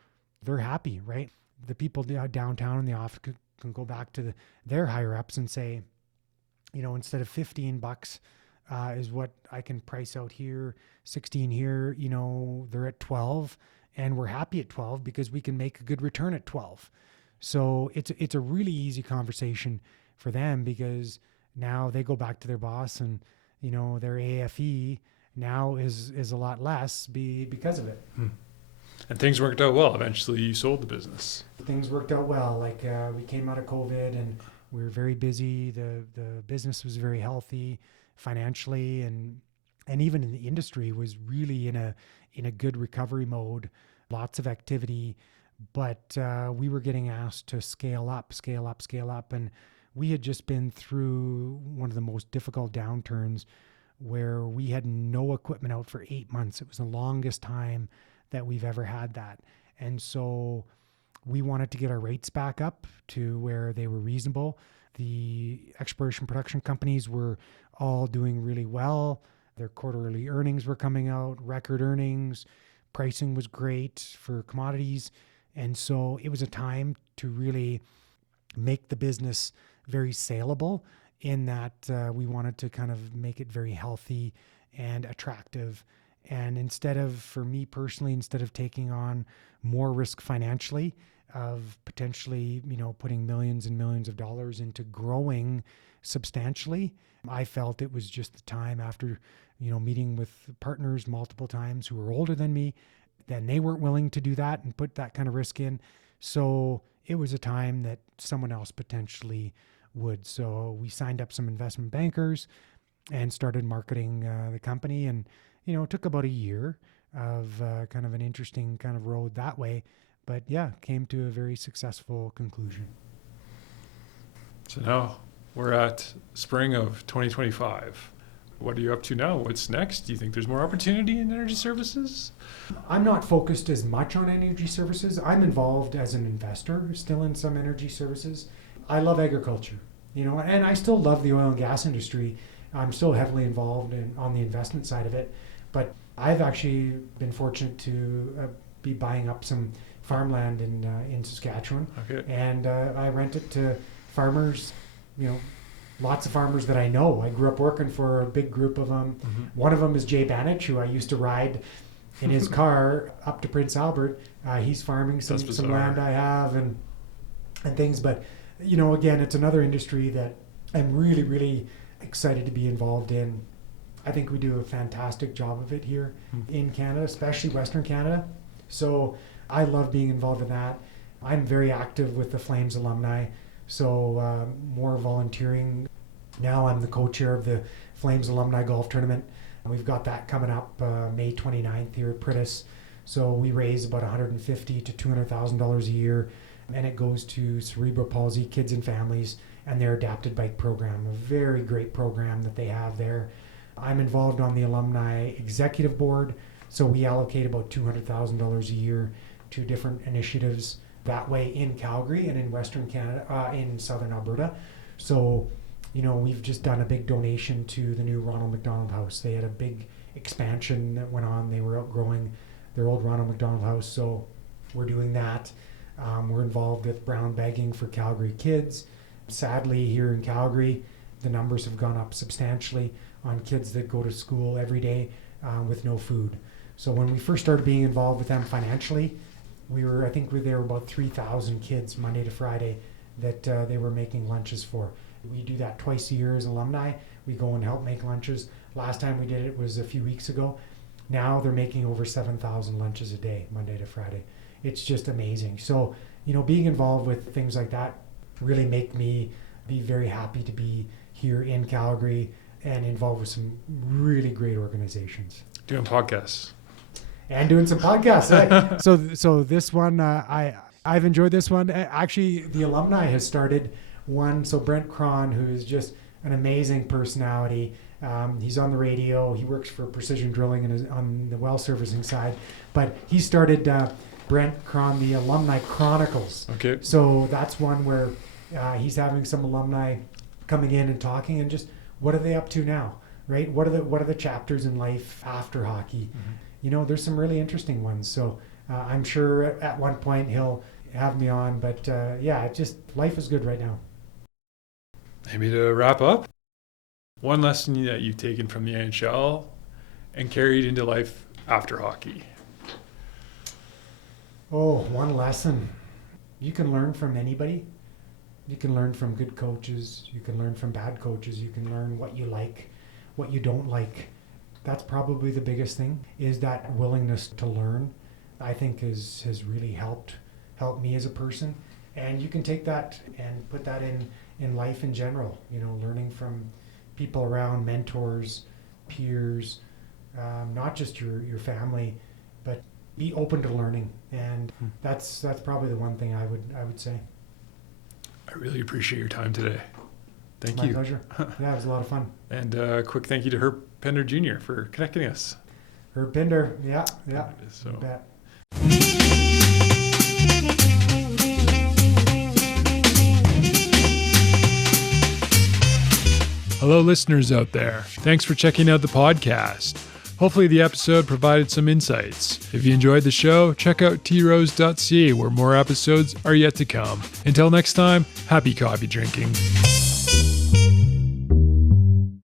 they're happy, right? The people downtown in the office can go back to their higher ups and say, instead of $15 is what I can price out here, 16 here, they're at 12 and we're happy at 12 because we can make a good return at 12. So it's a really easy conversation for them because now they go back to their boss and, their AFE now is a lot less because of it. And things worked out well. Eventually you sold the business. Things worked out well. Like we came out of COVID and we were very busy. The business was very healthy financially and even in the industry was really in a good recovery mode, lots of activity, but we were getting asked to scale up. And we had just been through one of the most difficult downturns where we had no equipment out for 8 months. It was the longest time that we've ever had that. And so we wanted to get our rates back up to where they were reasonable. The exploration production companies were all doing really well. Their quarterly earnings were coming out, record earnings. Pricing was great for commodities. And so it was a time to really make the business very saleable in that we wanted to kind of make it very healthy and attractive. And for me personally, instead of taking on more risk financially of potentially, putting millions and millions of dollars into growing substantially, I felt it was just the time after, meeting with partners multiple times who were older than me, then they weren't willing to do that and put that kind of risk in. So it was a time that someone else potentially would. So we signed up some investment bankers and started marketing the company. And it took about a year of kind of an interesting kind of road that way. But yeah, came to a very successful conclusion. So now we're at spring of 2025. What are you up to now? What's next? Do you think there's more opportunity in energy services? I'm not focused as much on energy services. I'm involved as an investor still in some energy services. I love agriculture, and I still love the oil and gas industry. I'm still heavily involved on the investment side of it. But I've actually been fortunate to be buying up some farmland in Saskatchewan. Okay. And I rent it to farmers, lots of farmers that I know. I grew up working for a big group of them. Mm-hmm. One of them is Jay Banich, who I used to ride in his car up to Prince Albert. He's farming some land I have and things. But, again, it's another industry that I'm really, really excited to be involved in. I think we do a fantastic job of it here in Canada, especially Western Canada. So I love being involved in that. I'm very active with the Flames alumni, so more volunteering. Now I'm the co-chair of the Flames Alumni Golf Tournament. And we've got that coming up May 29th here at Pritis. So we raise about $150,000 to $200,000 a year, and it goes to cerebral palsy kids and families and their adapted bike program, a very great program that they have there. I'm involved on the Alumni Executive Board, so we allocate about $200,000 a year to different initiatives that way in Calgary and in Western Canada, in Southern Alberta. So, we've just done a big donation to the new Ronald McDonald House. They had a big expansion that went on. They were outgrowing their old Ronald McDonald House, so we're doing that. We're involved with brown bagging for Calgary kids. Sadly, here in Calgary, the numbers have gone up substantially on kids that go to school every day with no food. So when we first started being involved with them financially, I think there were about 3,000 kids Monday to Friday that they were making lunches for. We do that twice a year as alumni. We go and help make lunches. Last time we did it was a few weeks ago. Now they're making over 7,000 lunches a day, Monday to Friday. It's just amazing. So, being involved with things like that really make me be very happy to be here in Calgary and involved with some really great organizations. Doing podcasts. And doing some podcasts. Right? So this one, I've enjoyed this one. Actually, the alumni has started one. So Brent Cron, who is just an amazing personality. He's on the radio. He works for Precision Drilling and is on the well servicing side. But he started Brent Cron, the Alumni Chronicles. Okay. So that's one where he's having some alumni coming in and talking and just what are they up to now, right? What are the chapters in life after hockey? Mm-hmm. There's some really interesting ones. So I'm sure at one point he'll have me on. But life is good right now. Maybe to wrap up, one lesson that you've taken from the NHL and carried into life after hockey. Oh, one lesson. You can learn from anybody. You can learn from good coaches. You can learn from bad coaches. You can learn what you like, what you don't like. That's probably the biggest thing, is that willingness to learn, I think has really helped me as a person. And you can take that and put that in life in general, learning from people around, mentors, peers, not just your family, but be open to learning. And that's probably the one thing I would say. I really appreciate your time today. Thank you. My pleasure. Yeah, it was a lot of fun. And a quick thank you to Herb Pender Jr. for connecting us. Herb Pender, yeah. So. You bet. Hello, listeners out there. Thanks for checking out the podcast. Hopefully the episode provided some insights. If you enjoyed the show, check out trose.ca where more episodes are yet to come. Until next time, happy coffee drinking.